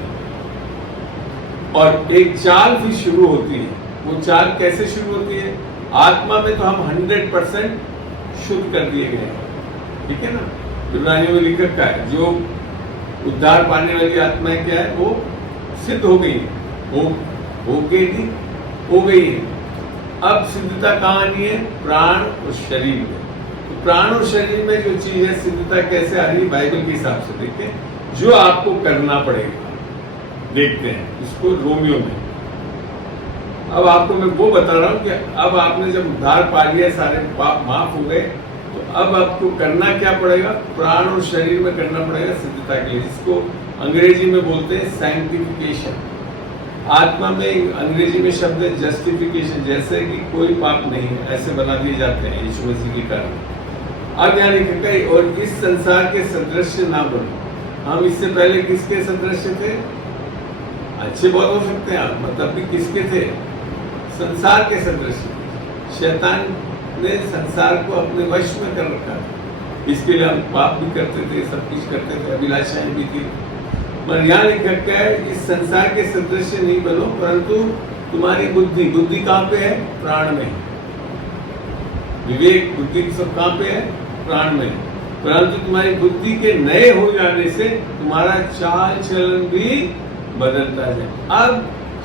और एक चाल भी शुरू होती है। वो चाल कैसे शुरू होती है? आत्मा में तो हम 100% शुद्ध कर दिए गए हैं, ठीक है ना? इब्रानियों में लिख रखा है, जो उद्धार पाने वाली आत्माएं क्या है, वो सिद्ध हो गई है, हो गई है। अब सिद्धता कहाँ आनी है? प्राण और शरीर में। तो प्राण और शरीर में जो चीज है, सिद्धता कैसे आ रही है? बाइबल के हिसाब से देखते हैं, जो आपको करना पड़ेगा। देखते हैं इसको रोमियो में। अब आपको मैं वो बता रहा हूं कि अब आपने जब उद्धार पा लिया, सारे पाप माफ हो गए, तो अब आपको करना क्या पड़ेगा? प्राण और शरीर में करना पड़ेगा सिद्धता के लिए, जिसको अंग्रेजी में बोलते हैं सैंक्टिफिकेशन। आत्मा में अंग्रेजी में शब्द है जस्टिफिकेशन, जैसे कि कोई पाप नहीं है, ऐसे बना दिए जाते हैं यीशु मसीह के कारण। अब यहाँ लिखा है, और इस संसार के सदृश ना बनो। हम इससे पहले किसके सदृश थे? अच्छे बहुत हो सकते हैं आप, मतलब भी किसके थे? संसार के सदृश। शैतान ने संसार को अपने वश में कर रखा था, इसके लिए हम पाप भी करते थे, सब कुछ करते थे, अभिलाषाएं भी थी। पर यहाँ लिखा है, इस संसार के सदृश नहीं बनो, परंतु तुम्हारी बुद्धि कहाँ पे है? प्राण में। विवेक बुद्धि सब कहाँ पे है? प्राण में। परंतु तुम्हारी बुद्धि के नए हो जाने से तुम्हारा चाल चलन भी बदलता है। अब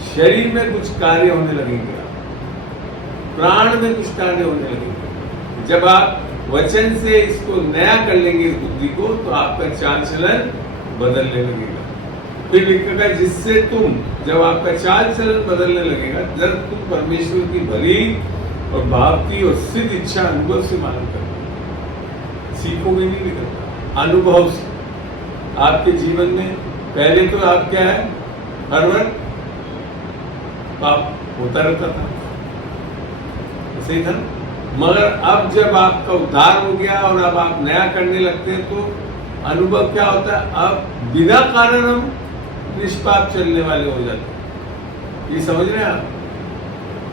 शरीर में कुछ कार्य होने लगेंगे, प्राण में कुछ कार्य होने लगेंगे। जब आप वचन से इसको नया कर लेंगे इस बुद्धि को, तो आपका चाल चलन बदलने लगेगा। फिर लिखा है, जिससे तुम, जब आपका चाल चलन बदलने लगेगा, जब तुम परमेश्वर की भली और भावती और सिद्ध इच्छा अनुभव से मालूम करोगे। सीखोगे नहीं, निकलता अनुभव से। आपके जीवन में पहले तो आप क्या है, हर वक्त पाप होता रहता था, ऐसे ही था। मगर अब जब आपका उद्धार हो गया और अब आप नया करने लगते हैं, तो अनुभव क्या होता है? अब बिना कारण हम निष्पाप चलने वाले हो जाते हैं। ये समझ रहे हैं आप?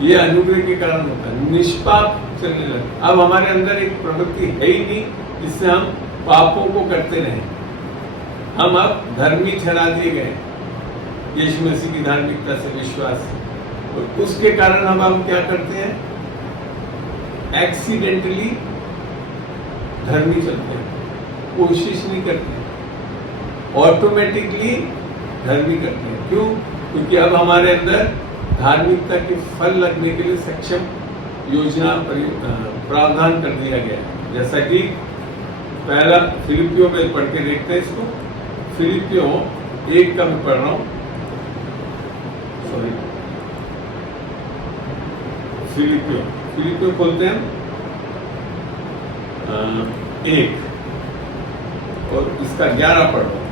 ये अनुग्रह के कारण होता है, निष्पाप चलने लगते। अब हमारे अंदर एक प्रवृत्ति है ही नहीं जिससे हम पापों को करते रहे। हम अब धर्मी ठहरा दिए गए यीशु मसीह की धार्मिकता से, विश्वास से, और उसके कारण हम क्या करते हैं? एक्सीडेंटली धर्मी चलते हैं, कोशिश नहीं करते, ऑटोमेटिकली धर्मी करते हैं। क्यों? क्योंकि अब हमारे अंदर धार्मिकता के फल लगने के लिए सक्षम योजना प्रावधान कर दिया गया है। जैसा कि पहला फिलिपियों में पढ़ के देखते हैं इसको। फिलिपियों 1 का मैं पढ़ रहा हूँ, सॉरी, फिलिपियों खोलते हैं 1 और इसका 11 पढ़ रहा हूँ।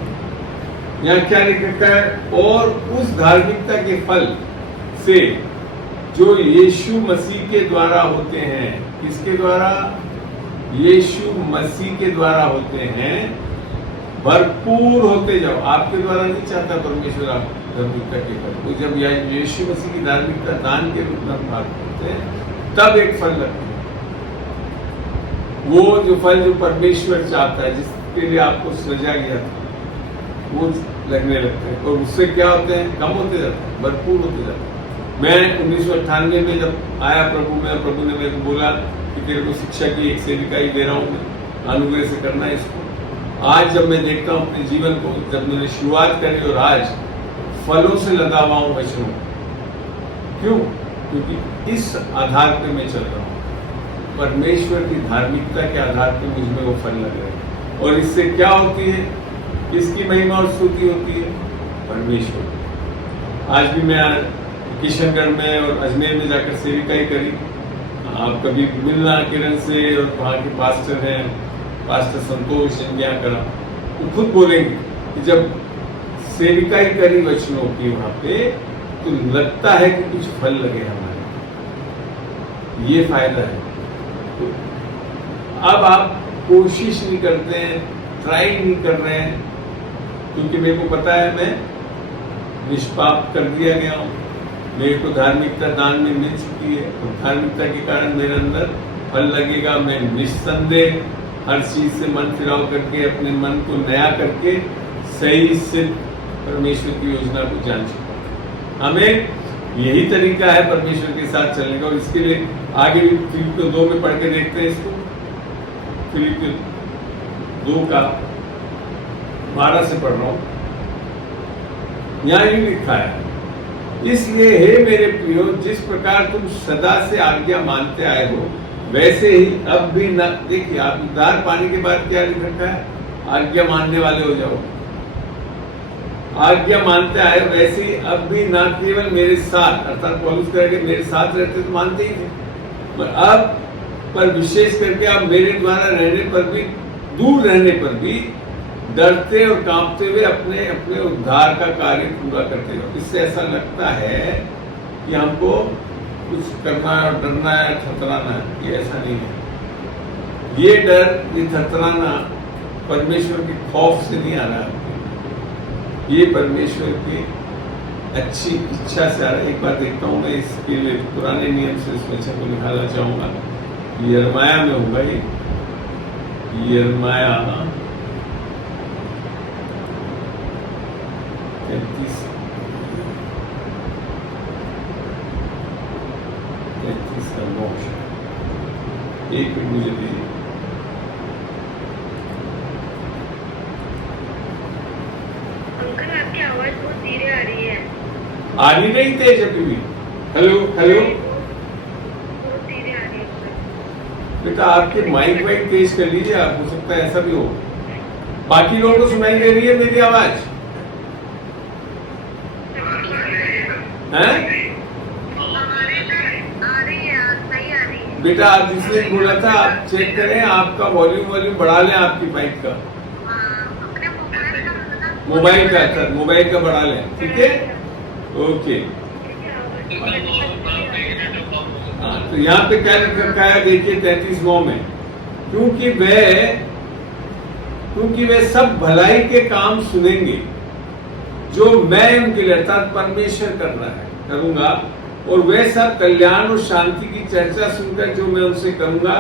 यहाँ क्या लिखा है? और उस धार्मिकता के फल से जो यीशु मसीह के द्वारा होते हैं। किसके द्वारा? यीशु मसीह के द्वारा होते हैं, भरपूर होते जाओ। आपके द्वारा नहीं चाहता परमेश्वर आप धार्मिकता के फल को। जब यीशु मसीह की धार्मिकता दान के रूप में भाग करते हैं तब एक फल लगता है। वो जो फल जो परमेश्वर चाहता है, जिसके लिए आपको सृजा गया था, वो लगने लगते हैं और उससे क्या होते हैं, कम होते जाते हैं, भरपूर होते जाते हैं। मैं 1998 में जब आया प्रभु में, प्रभु ने मेरे को बोला कि तेरे को शिक्षा की एक सेविकाई दे रहा हूँ मैं, अनुग्रह से करना है इसको। आज जब मैं देखता हूँ अपने जीवन को, जब मैंने शुरुआत करी और आज फलों से लदा हुआ हूँ वचनों। क्यों? क्योंकि इस आधार पे मैं चल रहा हूँ, परमेश्वर की धार्मिकता के आधार पे मुझ में वो फल लग रहे हैं। और इससे क्या होती है, किसकी महिमा और स्तुति होती है, परमेश्वर। आज भी मैं किशनगढ़ में और अजमेर में जाकर सेविकाई करी। आप कभी मिलना किरण से, और वहाँ के पास्टर हैं, पास्टर संतोष जिनके यहाँ करा, वो खुद बोलेंगे कि जब सेविकाई करी वचनों की वहाँ पे, तो लगता है कि कुछ फल लगे हमारे। ये फायदा है। तो अब आप कोशिश नहीं करते हैं, ट्राई नहीं कर रहे हैं, क्योंकि मेरे को पता है मैं निष्पाप कर दिया गया हूँ, मेरे को धार्मिकता दान में मिल चुकी है, और धार्मिकता के कारण मेरे अंदर फल लगेगा। मैं निस्संदेह हर चीज से मन फिराव करके, अपने मन को नया करके सही से परमेश्वर की योजना को जान चुका हूं। हमें यही तरीका है परमेश्वर के साथ चलने का, और इसके लिए आगे भी फिलिपियों 2 में पढ़ के देखते हैं इसको। फिलिपियों 2 का 12 से पढ़ रहा हूं। यहाँ ही लिखा है, इसलिए हे मेरे प्रियो, जिस प्रकार तुम सदा से आज्ञा मानते आए हो, वैसे ही अब भी न, देखिए आप उद्धार पाने के बाद क्या लिख रखा है, आज्ञा मानने वाले हो जाओ। आज्ञा मानते आए वैसे ही अब भी न केवल मेरे साथ, अर्थात पौलुस कहेंगे मेरे साथ रहते तो मानते ही थे, पर विशेष करके आप मेरे द्वारा रहने पर भी, दूर रहने पर भी डरते और कांपते हुए अपने अपने उद्धार का कार्य पूरा करते रहो। इससे ऐसा लगता है कि हमको कुछ करना है और डरना है, थतराना है। ये ऐसा नहीं है। ये डर, ये थतराना परमेश्वर के खौफ से नहीं आ रहा, ये परमेश्वर की अच्छी इच्छा से आ रहा है। एक बार देखता हूँ मैं, इसके लिए पुराने नियम से इस वचन को निकालना चाहूंगा। यिर्मयाह में होगा ये, यिर्मयाह 33 का 9। एक मिनट मुझे दीजिए। अंकल आपकी आवाज बहुत धीरे आ रही है। आ रही नहीं तेज अभी भी। हेलो हेलो बहुत धीरे आ रही है। बेटा आपके माइक वाइक तेज कर लीजिए आप, हो सकता है ऐसा भी हो। बाकी लोगों को सुनाई दे रही है मेरी आवाज है? बेटा आप जिसने बोला था आप चेक करें, आपका वॉल्यूम बढ़ा लें, आपकी माइक का, मोबाइल का बढ़ा लें, ठीक है? ओके। हाँ, तो यहाँ पे क्या लिख रखा है देखिए 33:9 में, क्योंकि वे सब भलाई के काम सुनेंगे जो मैं उनके लिए, अर्थात परमेश्वर कर रहा है, करूंगा, और वे सब कल्याण और शांति की चर्चा सुनकर जो मैं उनसे करूंगा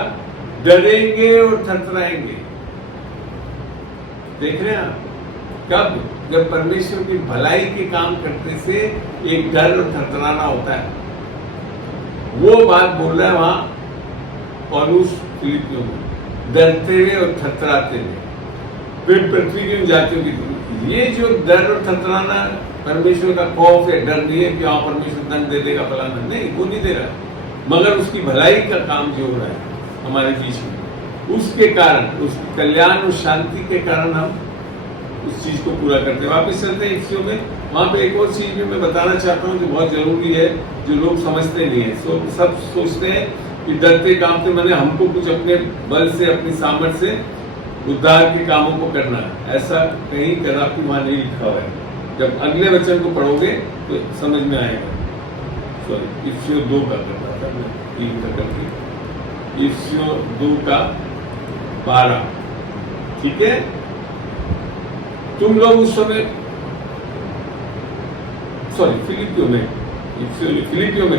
डरेंगे और थरथराएंगे। देख रहे हैं आप? कब? जब परमेश्वर की भलाई के काम करने से एक डर और थरथराना होता है। वो बात बोल रहा है वहां पौलुस फिलिपियों में, डरते हुए और थरथराते हुए फिर पृथ्वी की जातियों की। ये जो डर और थरथराना परमेश्वर का खौफ है, डर नहीं है कि हाँ परमेश्वर दंड दे देगा फलाना, नहीं, वो नहीं दे रहा, मगर उसकी भलाई का काम जो हो रहा है हमारे बीच में, उसके कारण, उस कल्याण और शांति के कारण हम उस चीज को पूरा करते हैं। वापिस चलते हैं इफ्सियों में। वहां पे एक और चीज भी मैं बताना चाहता हूँ जो बहुत जरूरी है, जो लोग समझते नहीं है। सब सोचते हैं कि डरते कांपते मैंने हमको कुछ अपने बल से, अपनी सामर्थ्य से उद्धार के कामों को करना है, ऐसा कहीं कदापि वहां नहीं लिखा हुआ है। जब अगले वचन को पढ़ोगे तो समझ में आएगा। सॉरी, इफ्सियों 2 का करता था मैं, 3 का करके, इफ्सियों 2 का 12, ठीक है? तुम लोग उस समय फिलिपियो में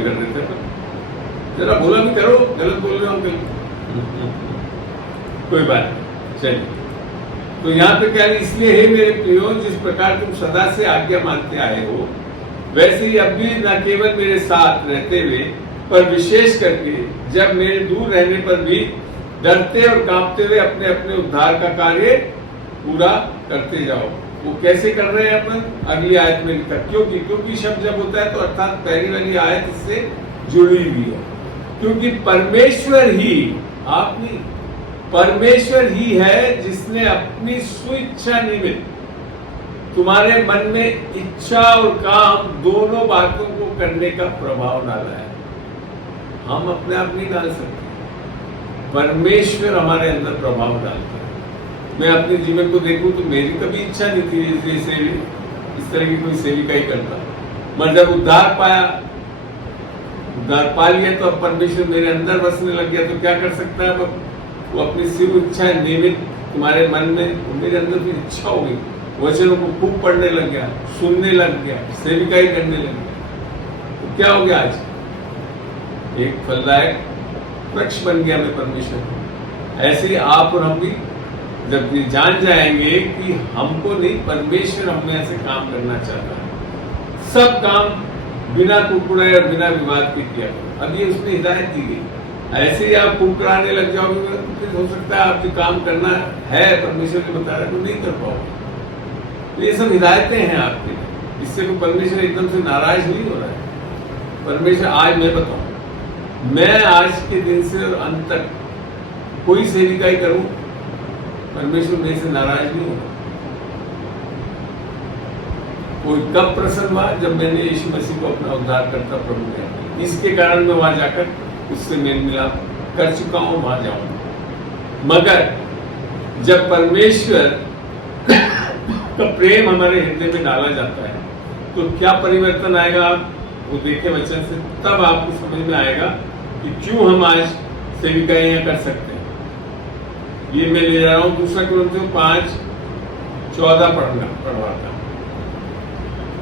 कर रहे थे, जरा बोला भी करो, गलत बोल रहे हो अंकल। कोई बात नहीं, चलिए। तो यहाँ पे क्या है, इसलिए हे मेरे प्रियो, जिस प्रकार तुम सदा से आज्ञा मानते आए हो, वैसे ही अब भी न केवल मेरे साथ रहते हुए, पर विशेष करके जब मेरे दूर रहने पर भी डरते और कांपते हुए अपने अपने उद्धार का कार्य पूरा करते जाओ। वो कैसे कर रहे हैं अपन? अगली आयत में लिखा, क्योंकि शब्द जब होता है तो अर्थात पहली वाली आयत इससे जुड़ी हुई है, क्योंकि परमेश्वर ही, आप नहीं, परमेश्वर ही है जिसने अपनी स्वेच्छा निमित्त तुम्हारे मन में इच्छा और काम दोनों बातों को करने का प्रभाव डाला है। हम अपने आप नहीं डाल सकते, परमेश्वर हमारे अंदर प्रभाव डालता है। मैं अपने जीवन को देखूं तो मेरी कभी इच्छा नहीं थी इस तरह की कोई सेविका ही करता, मगर जब उद्धार पा लिया तो अब परमेश्वर मेरे अंदर बसने लग गया, तो क्या कर सकता है? वो अपनी सिर्फ इच्छा निमित्त तुम्हारे मन में, मेरे अंदर भी इच्छा हो गई, वचनों को खूब पढ़ने लग गया, सुनने लग गया, सेविका ही करने लग गया। तो क्या हो गया? आज एक फलदायक वृक्ष बन गया मैं परमेश्वर। ऐसे ही आप और हम भी जब ये जान जाएंगे कि हमको नहीं, परमेश्वर हमें से काम करना चाहता है, सब काम बिना कुकड़ाए और बिना विवाद के किया। अब ये उसमें हिदायत दी गई, ऐसे ही आप कुकड़ाने लग जाओगे तो फिर हो सकता है आप जो काम करना है परमेश्वर ने बता रहा है तो नहीं कर पाओगे। ये सब हिदायतें हैं आपके लिए, इससे कोई परमेश्वर एकदम से नाराज नहीं हो रहा है। परमेश्वर, आज मैं बताऊं, मैं आज के दिन से और अंत तक कोई सेविका ही करूं, परमेश्वर मेरे से नाराज नहीं होगा। कोई कब प्रसन्न हुआ? जब मैंने यीशु मसीह को अपना उद्धारकर्ता प्रभु किया, इसके कारण मैं वहां जाकर उससे मेल मिलाप कर चुका हूं, वहां जाऊंगा। मगर जब परमेश्वर का प्रेम हमारे हृदय में डाला जाता है तो क्या परिवर्तन आएगा? आप वो देखे वचन से, तब आपको समझ में आएगा कि क्यों हम आज सेविकाएं कर सकते हैं। ये मैं ले जा रहा हूं 2 कुरिन्थियों 5:14 पढ़वाता,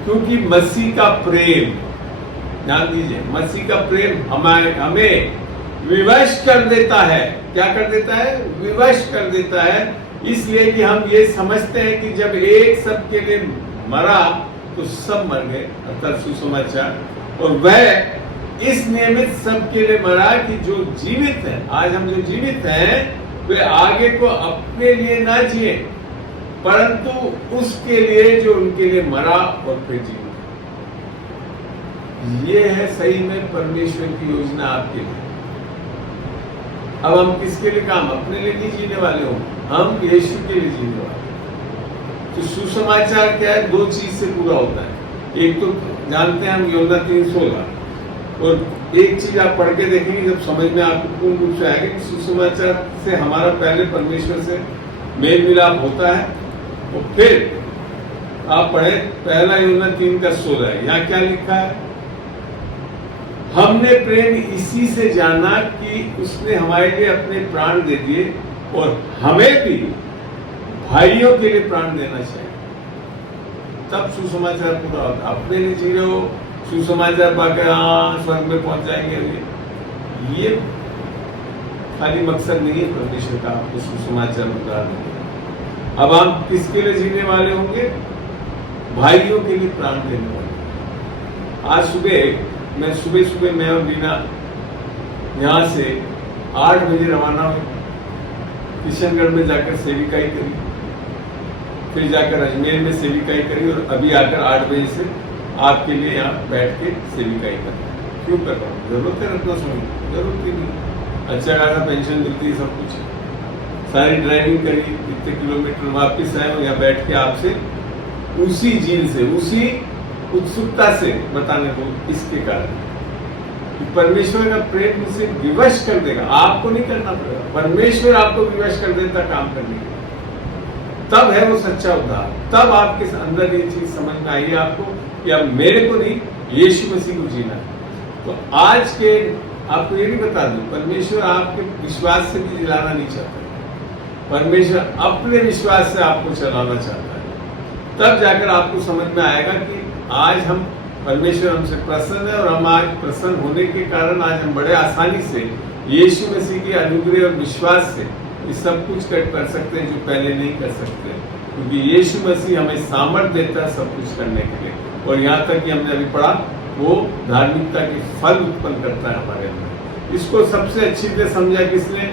क्योंकि मसीह का प्रेम, ध्यान दीजिए, मसीह का प्रेम हमें विवश कर देता है। क्या कर देता है? विवश कर देता है, इसलिए कि हम ये समझते हैं कि जब एक सबके लिए मरा तो सब मर गए, अर्थात सुसमाचार, और वह इस नियमित सबके लिए मरा कि जो जीवित है, आज हम जो जीवित हैं वे आगे को अपने लिए ना जिए, परंतु उसके लिए जो उनके लिए मरा और फिर जिए। ये है सही में परमेश्वर की योजना आपके लिए। अब हम किसके लिए काम? अपने लिए नहीं जीने वाले हो, हम यीशु के लिए जीने वाले। तो सुसमाचार क्या है? 2 चीज से पूरा होता है। एक तो जानते हैं हम यूहन्ना 3:16, और एक चीज आप पढ़ के देखेंगे जब समझ में आपको पूर्ण रूप से आएगा कि सुसमाचार से हमारा पहले परमेश्वर से मेल मिलाप होता है, और फिर आप पढ़े 1 यूहन्ना 3:16, यहाँ क्या लिखा है? हमने प्रेम इसी से जाना कि उसने हमारे लिए अपने प्राण दे दिए, और हमें भी भाइयों के लिए प्राण देना चाहिए। तब सुसमाचार पूरा होता। अपने लिए जी रहे हो, सुसमाचार पाकर स्वर्ग में पहुंच जाएंगे, ये खाली मकसद नहीं है परमेश्वर का आपको सुसमाचार बता देंगे। अब हम किसके लिए जीने वाले होंगे? भाइयों के लिए प्राण देने वाले। आज सुबह मैं और रीना यहाँ से 8 बजे रवाना हुए, किशनगढ़ में जाकर सेविकाई करी, फिर जाकर अजमेर में सेविकाई करी, और अभी आकर 8 बजे से आपके लिए यहाँ बैठ के सेविकाई कर रहा हूँ। क्यों कर रहा हूँ? जरूरत है रखना, समय जरूरत ही नहीं, अच्छा खासा पेंशन मिलती है, सब कुछ, सारी ड्राइविंग करी, इतने किलोमीटर वापस आए और यहाँ बैठ के आपसे उसी झील से, उसी उत्सुकता से बताने को, इसके कारण कि परमेश्वर का प्रेम मुझसे विवश कर देगा। आपको नहीं करना पड़ेगा, परमेश्वर आपको विवश कर देता काम करने के। तब है वो सच्चा उद्धार, तब आपके अंदर ये चीज समझ में आई आपको कि अब मेरे को नहीं, यीशु मसीह को जीना है। तो आज के आपको ये भी बता दूं, परमेश्वर आपके विश्वास से भी दिलाना नहीं चाहता, परमेश्वर अपने विश्वास से आपको चलाना चाहता है। तब जाकर आपको समझ में आएगा कि आज हम परमेश्वर हमसे प्रसन्न है, और हम आज प्रसन्न होने के कारण आज हम बड़े आसानी से यीशु मसीह के अनुग्रह और विश्वास से ये सब कुछ कर सकते हैं जो पहले नहीं कर सकते, क्योंकि यीशु मसीह हमें सामर्थ्य देता है सब कुछ करने के लिए। और यहाँ तक कि हमने अभी पढ़ा, वो धार्मिकता के फल उत्पन्न करता है हमारे अंदर। इसको सबसे अच्छी तरह समझा किसने?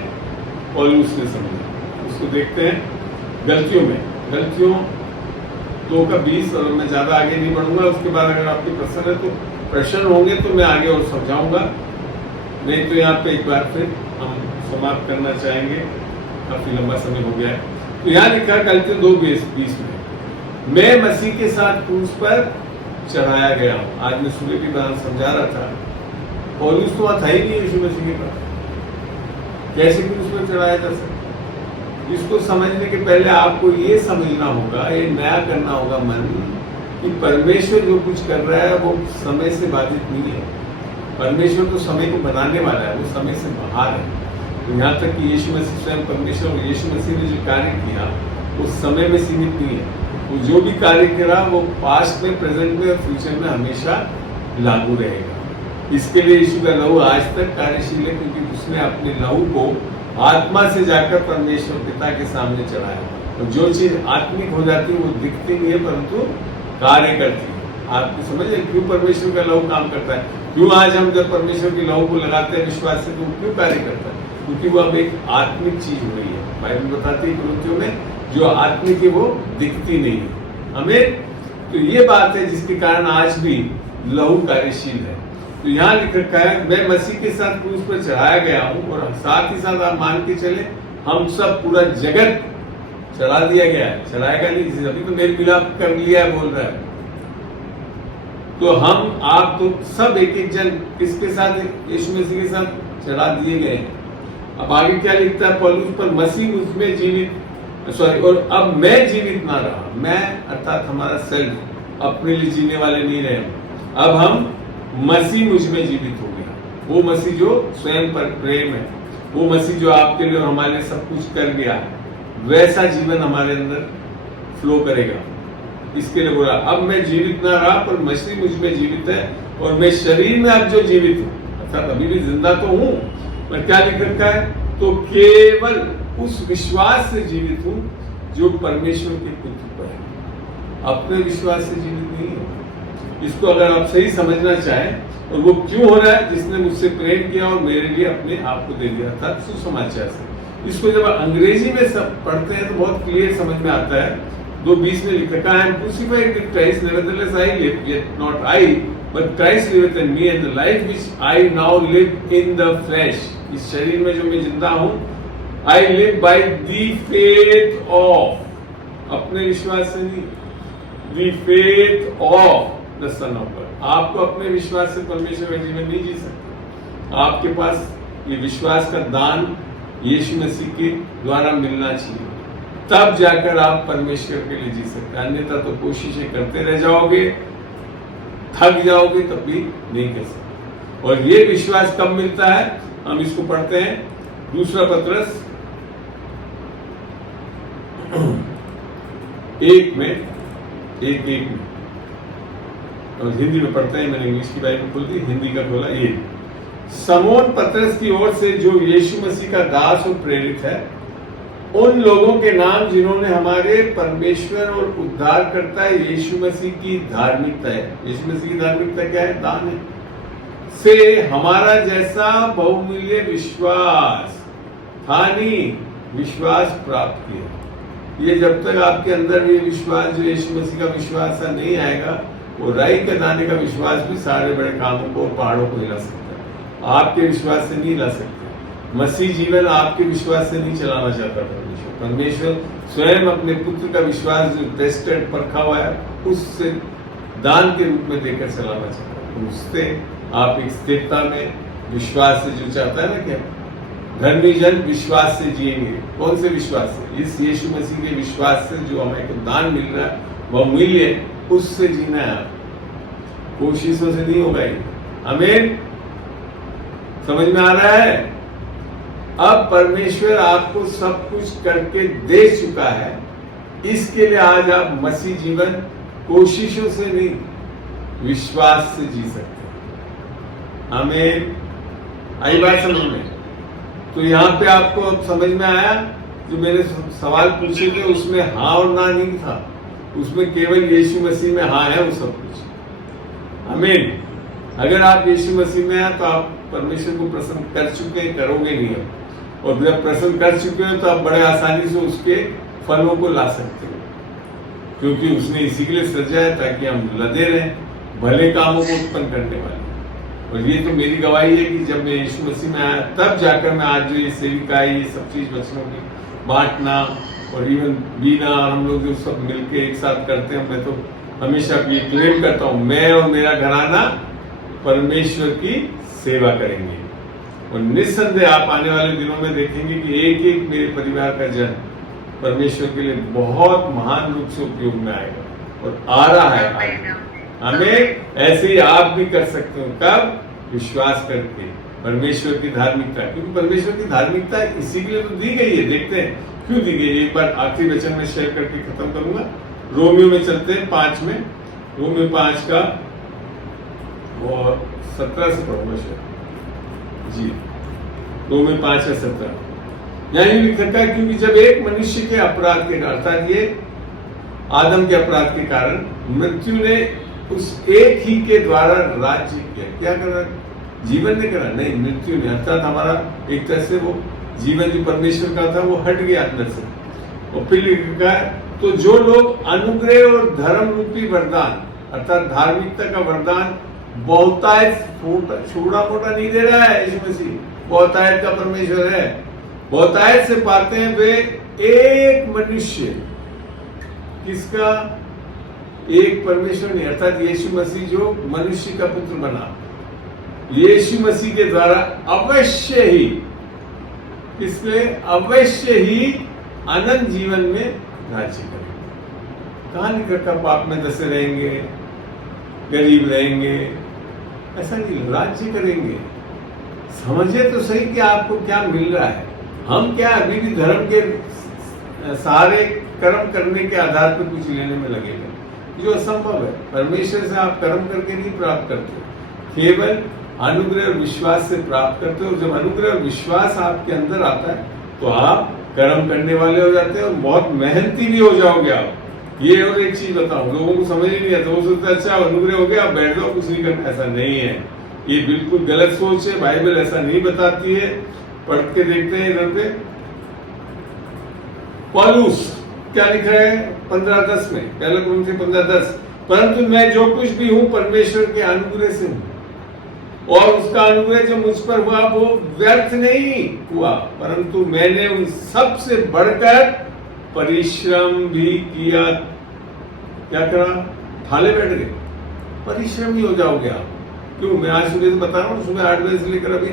पौलुस ने समझा। उसको देखते हैं गलतियों में, गलतियों 2:20, और मैं ज्यादा आगे नहीं बढ़ूंगा। उसके बाद अगर आपके प्रश्न होंगे तो मैं आगे और समझाऊंगा, नहीं तो यहाँ पे एक बार फिर हम समाप्त करना चाहेंगे, काफी लंबा समय हो गया है। तो यहाँ लिखा गलतियों 2:20 में, मैं मसीह के साथ क्रूस पर चढ़ाया गया हूँ। आज मैं सूर्य की बात समझा रहा था, पौलुस तो वहां था ही नहीं यीशु मसीह के पास, कैसे क्रूस पर चढ़ाया जा सकता? इसको समझने के पहले आपको ये समझना होगा, ये नया करना होगा मन, कि परमेश्वर जो कुछ कर रहा है वो समय से बाधित नहीं है। परमेश्वर तो समय को बनाने वाला है, वो समय से बाहर है। तो यहाँ तक कि यीशु मसीह स्वयं परमेश्वर, और यीशु मसीह ने जो कार्य किया वो समय में सीमित नहीं है। वो जो भी कार्य करा वो पास्ट में, प्रेजेंट में और फ्यूचर में हमेशा लागू रहेगा। इसके लिए यीशु का लहू आज तक कार्यशील है, क्योंकि उसने अपने लहू को आत्मा से जाकर परमेश्वर पिता के सामने चढ़ाया। और जो चीज आत्मिक हो जाती है वो दिखती नहीं है, परंतु कार्य करती है। आपको समझ रहे क्यों परमेश्वर का लहू काम करता है? क्यों आज हम जब परमेश्वर के लहू को लगाते हैं विश्वास से, तो वो क्यों कार्य करता है? क्योंकि वो अब एक आत्मिक चीज हो गई है। बाइबल बताती है कुरिन्थियों में, जो आत्मिक है वो दिखती नहीं है हमें। तो ये बात है जिसके कारण आज भी लहू कार्यशील है। तो यहाँ लिख रखा है, मैं मसीह के साथ क्रूस पर चढ़ाया गया हूँ, और साथ ही साथ आप मान के चले हम सब, पूरा जगत चढ़ा दिया गया है। चढ़ाएगा नहीं, अभी तो मेल मिलाप कर लिया है बोल रहा है। तो हम आप तो सब एक एक जन किसके साथ? यीशु मसीह के साथ चढ़ा दिए गए हैं। अब आगे क्या लिखता है पौलुस? पर मसीह मुझमें जीवित, और अब मैं जीवित ना रहा, मैं अर्थात हमारा सेल्फ अपने लिए जीने वाले नहीं रहे, अब हम मसीह मुझमें जीवित हो गया। वो मसीह जो स्वयं पर प्रेम है, वो मसीह जो आपके लिए और हमारे लिए सब कुछ कर गया, वैसा जीवन हमारे अंदर फ्लो करेगा। इसके लिए बोला, अब मैं जीवित ना रहा पर मसीह मुझमें जीवित है, और मैं शरीर में अब जो जीवित हूँ, अर्थात अभी भी जिंदा तो हूँ, पर क्या लिख रखा है? तो केवल उस विश्वास से जीवित हूँ जो परमेश्वर के पुत्र पर है, अपने विश्वास से जीवित नहीं है। इसको अगर आप सही समझना चाहें, और वो क्यों हो रहा है? जिसने मुझसे प्रेम किया और मेरे लिए अपने आप को दे दिया, अर्थात सुसमाचार से। इसको जब अंग्रेजी में सब पढ़ते हैं तो बहुत क्लियर समझ में आता है। 2:20 में लिख रखा है, crucified with Christ, nevertheless I live, yet not I, but Christ liveth in me, and the life which I now live in the flesh, इस शरीर में जो मैं जिंदा हूँ, I live by the faith of, अपने विश्वास से नहीं, the faith of the Son of God। आपको अपने विश्वास से परमेश्वर का जीवन नहीं जी सकते। आपके पास ये विश्वास का दान यीशु मसीह के द्वारा मिलना चाहिए, तब जाकर आप परमेश्वर के लिए जी सकते हैं। अन्यथा तो कोशिशें करते रह जाओगे, थक जाओगे, तब भी नहीं कर सकते। और ये विश्वास कब मिलता है? हम इसको पढ़ते हैं 2 पत्रस 1 में, और हिंदी में पढ़ते हैं। मैंने इंग्लिश की बाइबल खोल दी, हिंदी का खोला। ये समोन पत्रस की ओर से, जो यीशु मसीह का दास और प्रेरित है, उन लोगों के नाम जिन्होंने हमारे परमेश्वर और उद्धारकर्ता यीशु मसीह की धार्मिकता है, यीशु मसीह की धार्मिकता क्या है? दान है, से हमारा जैसा बहुमूल्य विश्वास विश्वास प्राप्त किया। ये जब तक आपके अंदर ये विश्वास, जो यीशु मसीह का विश्वास है, नहीं आएगा, वो राई के दाने का विश्वास भी सारे बड़े कामों को और पहाड़ों को हिला सकता है, आपके विश्वास से नहीं ला सकता। मसीह जीवन आपके विश्वास से नहीं चलाना चाहता परमेश्वर स्वयं अपने पुत्र का विश्वास जो टेस्टेड परखा हुआ है, उससे दान के रूप में देकर चलाना चाहता है। उससे आप एक स्थिरता में विश्वास से, जो चाहता है ना, क्या धर्मी जन विश्वास से जिएंगे। कौन से विश्वास से? इस यीशु मसीह के विश्वास से, जो हमें दान मिल रहा है, वह मूल्य, उससे जीना है। कोशिशों से नहीं होगा ये। आमीन। समझ में आ रहा है? अब परमेश्वर आपको सब कुछ करके दे चुका है, इसके लिए आज आप मसीह जीवन कोशिशों से नहीं, विश्वास से जी सकते हैं। हमें आई बात समझ में? तो यहाँ पे आपको अब समझ में आया, जो मैंने सवाल पूछे थे उसमें हाँ और ना नहीं था, उसमें केवल यीशु मसीह में हाँ है वो सब कुछ। आमीन। अगर आप यीशु मसीह में हैं तो आप परमेश्वर को प्रसन्न कर चुके हैं, करोगे नहीं हो, और जब प्रसन्न कर चुके हो तो आप बड़े आसानी से उसके फलों को ला सकते हो, क्योंकि उसने इसी के लिए सृजा है ताकि हम लदे रहें भले कामों को उत्पन्न करने वाले। और ये तो मेरी गवाही है कि जब मैं यीशु मसीह में आया तब जाकर मैं आज जो ये सेविका है, ये सब चीज वचनों की बांटना और इवन बीना और हम लोग जो सब मिलके एक साथ करते हैं, मैं तो हमेशा ये क्लेम करता हूँ, मैं और मेरा घराना परमेश्वर की सेवा करेंगे। और निस्संदेह आप आने वाले दिनों में देखेंगे कि एक एक मेरे परिवार का जन परमेश्वर के लिए बहुत महान रूप से उपयोग में आएगा और आ रहा है। हमें ऐसे ही आप भी कर सकते हो। कब? विश्वास करके परमेश्वर की धार्मिकता, क्योंकि परमेश्वर की धार्मिकता इसी के लिए तो दी गई है। देखते हैं क्यों दी गई है। एक बार आखिरी वचन में शेयर करके खत्म करूंगा। रोमियो में चलते हैं 5 में, रोमियो 5 का और 17 से पढ़ूंगा शायद जी, रोमियो 5 या 17। यहाँ लिखा है क्योंकि जब एक मनुष्य के अपराध के कारण, अर्थात ये आदम के अपराध के कारण मृत्यु ने उस एक ही के द्वारा राज्य किया। क्या करा? जीवन ने करा? नहीं, मृत्यु ने, अर्थात हमारा एक तरह से वो जीवन जो परमेश्वर का था वो हट गया अंदर से। और फिर लिखा है तो जो लोग अनुग्रह और धर्म रूपी वरदान, अर्थात धार्मिकता का वरदान बहुतायत, छोटा मोटा नहीं दे रहा है यीशु मसीह, बहुतायत का परमेश्वर है, बहुतायत से पाते हैं वे एक मनुष्य, किसका? एक परमेश्वर नहीं, अर्थात यीशु मसीह जो मनुष्य का पुत्र बना, यीशु मसीह के द्वारा अवश्य ही, किसके? अवश्य ही अनंत जीवन में राज्य करेंगे। कहां लिखा था पाप में दसे रहेंगे, गरीब रहेंगे? ऐसा नहीं, राज्य करेंगे। समझे तो सही कि आपको क्या मिल रहा है। हम क्या अभी भी धर्म के सारे कर्म करने के आधार पर कुछ लेने में लगेगा, जो असंभव है। परमेश्वर से आप कर्म करके नहीं प्राप्त करते, केवल अनुग्रह और विश्वास से प्राप्त करते हो। जब अनुग्रह और विश्वास आपके अंदर आता है तो आप कर्म करने वाले हो जाते हैं और बहुत मेहनती भी हो जाओगे आप। ये और एक चीज बताऊं, लोगों को समझ ही नहीं आता, वो सोचते अच्छा अनुग्रह हो गया, आप बैठ जाओ, कुछ नहीं करना। ऐसा नहीं है, ये बिल्कुल गलत सोच है। बाइबल ऐसा नहीं बताती है। पढ़ के देखते हैं इधर पे, पौलुस क्या लिखा है 15:10 में, पहला कुरिन्थियों 15:10, परंतु मैं जो कुछ भी हूं परमेश्वर के अनुग्रह से हूं, और उसका अनुग्रह जो मुझ पर हुआ वो व्यर्थ नहीं हुआ, परंतु मैंने उन सब से बढ़कर परिश्रम भी किया। क्या करा? थाले बैठ गए, परिश्रम ही हो जाओगे आप। क्यों? मैं आज सुबह से बता रहा हूँ, सुबह 8 बजे से लेकर अभी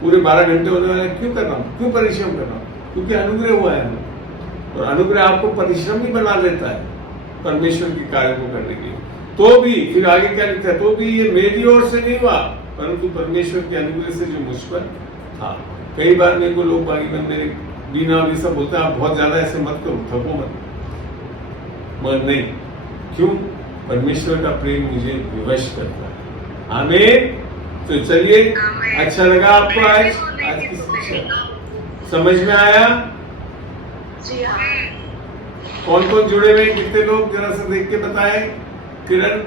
पूरे 12 घंटे होने वाले। क्यों कर रहा हूँ? क्यों परिश्रम कर रहा हूँ? क्योंकि अनुग्रह हुआ है हमें, और अनुग्रह आपको परिश्रमी बना देता है परमेश्वर के कार्य को करने के लिए। तो भी फिर आगे क्या लिखता है? तो भी ये मेरी ओर से नहीं हुआ, परंतु परमेश्वर के अनुग्रह से जो मुझ पर था। कई बार मेरे को लोग बागी में मेरे बीना और ये सब बोलते हैं आप बहुत ज्यादा ऐसे मत करो, थको मत, मगर नहीं। क्यों? परमेश्वर का प्रेम मुझे विवश करता है। आमीन। तो चलिए, अच्छा लगा आपको आज की शिक्षा समझ में आया? जी हाँ। कौन कौन जुड़े हुए, कितने लोग, जरा सा देख के बताएं। किरण?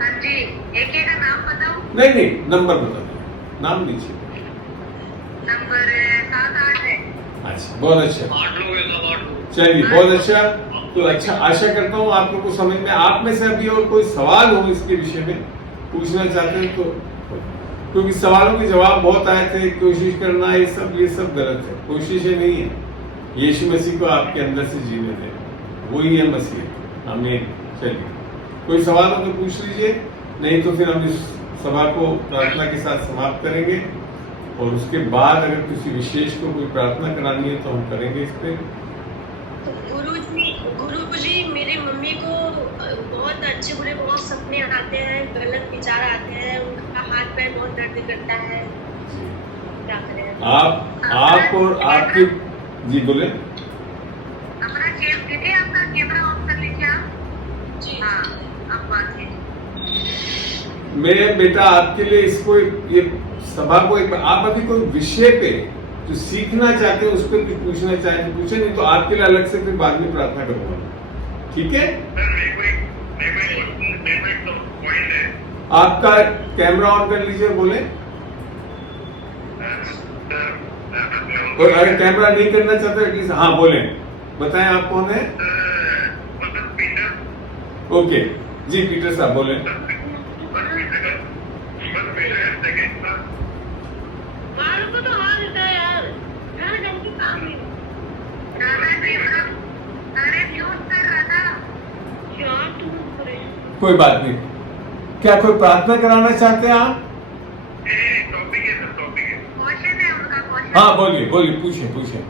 हाँ जी, एक का नाम बताऊं? नहीं, नंबर बता दो, नाम लीजिए। नंबर 7-8 है। अच्छा, बहुत अच्छा, 8 लोग हैं, सब 8 लोग। चलिए बहुत अच्छा। तो अच्छा, आशा करता हूँ आप लोग को समझ में। आप में से अभी और कोई सवाल हो इसके विषय में पूछना चाहते हैं तो, क्योंकि सवालों के जवाब बहुत आए थे, कोशिश करना ये सब गलत है। कोशिशें नहीं है, यीशु मसीह को आपके अंदर से जीने दें, वही है मसीह। आमीन। चलिए, कोई सवाल हो तो पूछ लीजिए, नहीं तो फिर हम इस सभा को प्रार्थना के साथ समाप्त करेंगे, और उसके बाद अगर किसी विशेष को कोई प्रार्थना करानी है तो हम करेंगे इस पे। गुरुजी, मेरी मम्मी को बहुत अच्छे बुरे बहुत सपने आते हैं, गलत विचार आते हैं, उनका हाथ पैर बहुत दर्द करता है, क्या करें? आप और आपकी, जी बोले। हाँ अब बात है। मैं बेटा आपके लिए इसको ये सभा को आप अभी कोई विषय पे जो सीखना चाहते हैं उस पर कुछ पूछना चाहें तो पूछे, नहीं तो आपके लिए अलग से फिर बाद में प्रार्थना करूंगा, ठीक है? सर मेरे को एक पॉइंट है। आपका कैमरा ऑन कर लीजिए, बोले। और अगर कैमरा नहीं करना चाहते एटलीस्ट हाँ बोले, बताएं आप कौन है? ओके जी पीटर साहब बोले। मारू को तो हाँ देता है यार, हाँ जब की काम है। अरे म्यूट कर रहा था। क्या तुम करे? कोई बात नहीं, क्या कोई प्रार्थना कराना चाहते हैं आप? टॉपिक है सर, टॉपिक है। क्वेश्चन है उनका क्वेश्चन। हाँ बोलिए बोलिए, पूछिए पूछिए।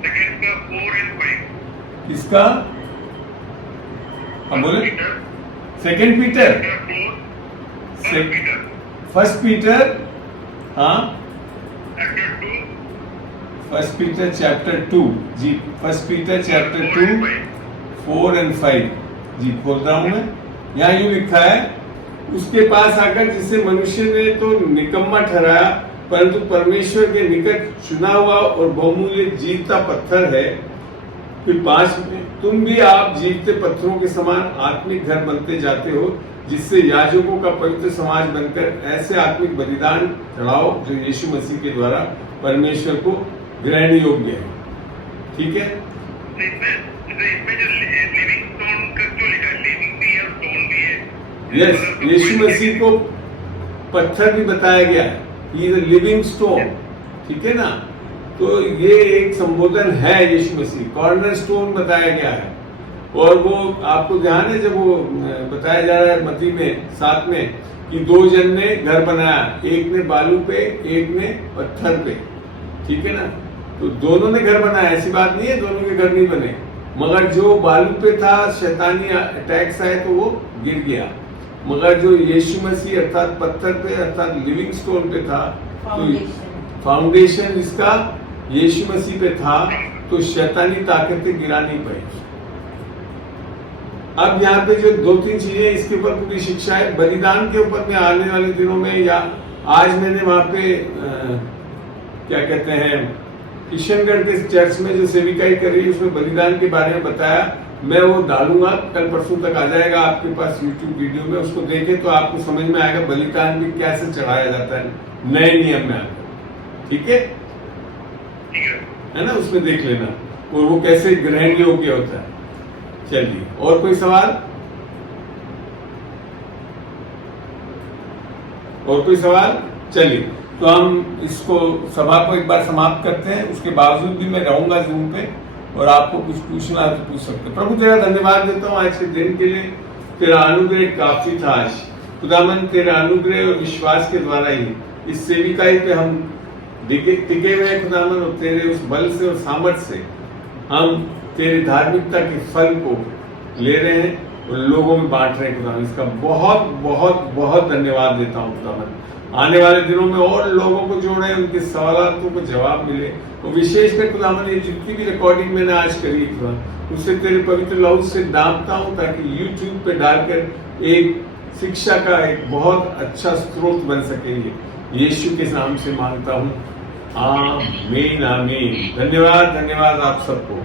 सेकंड का 4 and 5। इसका हाँ बोले। सेकेंड पीटर, फर्स्ट पीटर, हाँ फर्स्ट पीटर चैप्टर 2 जी, फर्स्ट पीटर चैप्टर 2 4 and 5 जी, खोल रहा हूं मैं। यहाँ यूं लिखा है, उसके पास आकर जिसे मनुष्य ने तो निकम्मा ठहराया परंतु परमेश्वर के निकट चुना हुआ और बहुमूल्य जीवता पत्थर है। फिर 5 में, तुम भी आप जीवते पत्थरों के समान आत्मिक घर बनते जाते हो, जिससे याजकों का पवित्र समाज बनकर ऐसे आत्मिक बलिदान चढ़ाओ जो यीशु मसीह के द्वारा परमेश्वर को ग्रहण योग्य है। ठीक है? इसमें जो लिविंग स्टोन का क्यों लिखा है? लिविंग भी है और स्टोन भी है। यस, यीशु मसीह को पत्थर भी बताया गया है, he is a living stone, ठीक है ना? तो ये एक संबोधन है, यीशु मसीह कॉर्नर स्टोन बताया गया है। और वो आपको ध्यान है जब वो बताया जा रहा है मत्ती में 7 में कि 2 जन ने घर बनाया, एक ने बालू पे एक ने पत्थर पे, ठीक है ना? तो दोनों ने घर बनाया, ऐसी बात नहीं है दोनों के घर नहीं बने, मगर जो बालू पे था शैतानी अटैक्स आए तो वो गिर गया, मगर जो यीशु मसीह अर्थात पत्थर पे अर्थात लिविंग स्टोन पे था, तो फाउंडेशन इसका यीशु मसीह पे था, तो शैतानी ताकतें गिरा नहीं पाई। अब यहाँ पे जो 2-3 चीजें इसके ऊपर पूरी शिक्षा है, बलिदान के ऊपर में आने वाले दिनों में, या आज मैंने वहां पे क्या कहते हैं किशनगढ़ के चर्च में जो सेविकाई कर रही है उसमें बलिदान के बारे में बताया। मैं वो डालूंगा, कल परसों तक आ जाएगा आपके पास यूट्यूब वीडियो में, उसको देखें तो आपको समझ में आएगा बलिदान भी कैसे चढ़ाया जाता है नए नियम में आकर, ठीक है ना? उसमें देख लेना और वो कैसे ग्रहण योग्य होता है। चलिए, और कोई सवाल? और कोई सवाल? चलिए, तो हम इसको सभा को एक बार समाप्त करते हैं। उसके बावजूद भी मैं रहूंगा जूम पे, और आपको कुछ पूछना है तो पूछ सकते। प्रभु तेरा धन्यवाद देता हूँ आज के दिन के लिए, तेरा अनुग्रह काफी था आज खुदावन, तेरा अनुग्रह और विश्वास के द्वारा ही इस सेविकाई पे हम टिके हुए हैं खुदावन, और तेरे उस बल से और सामर्थ्य से हम तेरे धार्मिकता के फल को ले रहे हैं और लोगों में बांट रहे हैं खुदावन। इसका बहुत बहुत बहुत धन्यवाद देता हूँ खुदावन। आने वाले दिनों में और लोगों को जोड़े, उनके सवालों को जवाब मिले, और विशेषकर खुदावन ये जितनी भी रिकॉर्डिंग मैंने आज करी खुदा, उससे तेरे पवित्र लहू से दांपता हूँ ताकि यूट्यूब पे डालकर एक शिक्षा का एक बहुत अच्छा स्रोत बन सके। यीशु के नाम से मांगता हूँ, आमीन आमीन। धन्यवाद धन्यवाद आप सबको।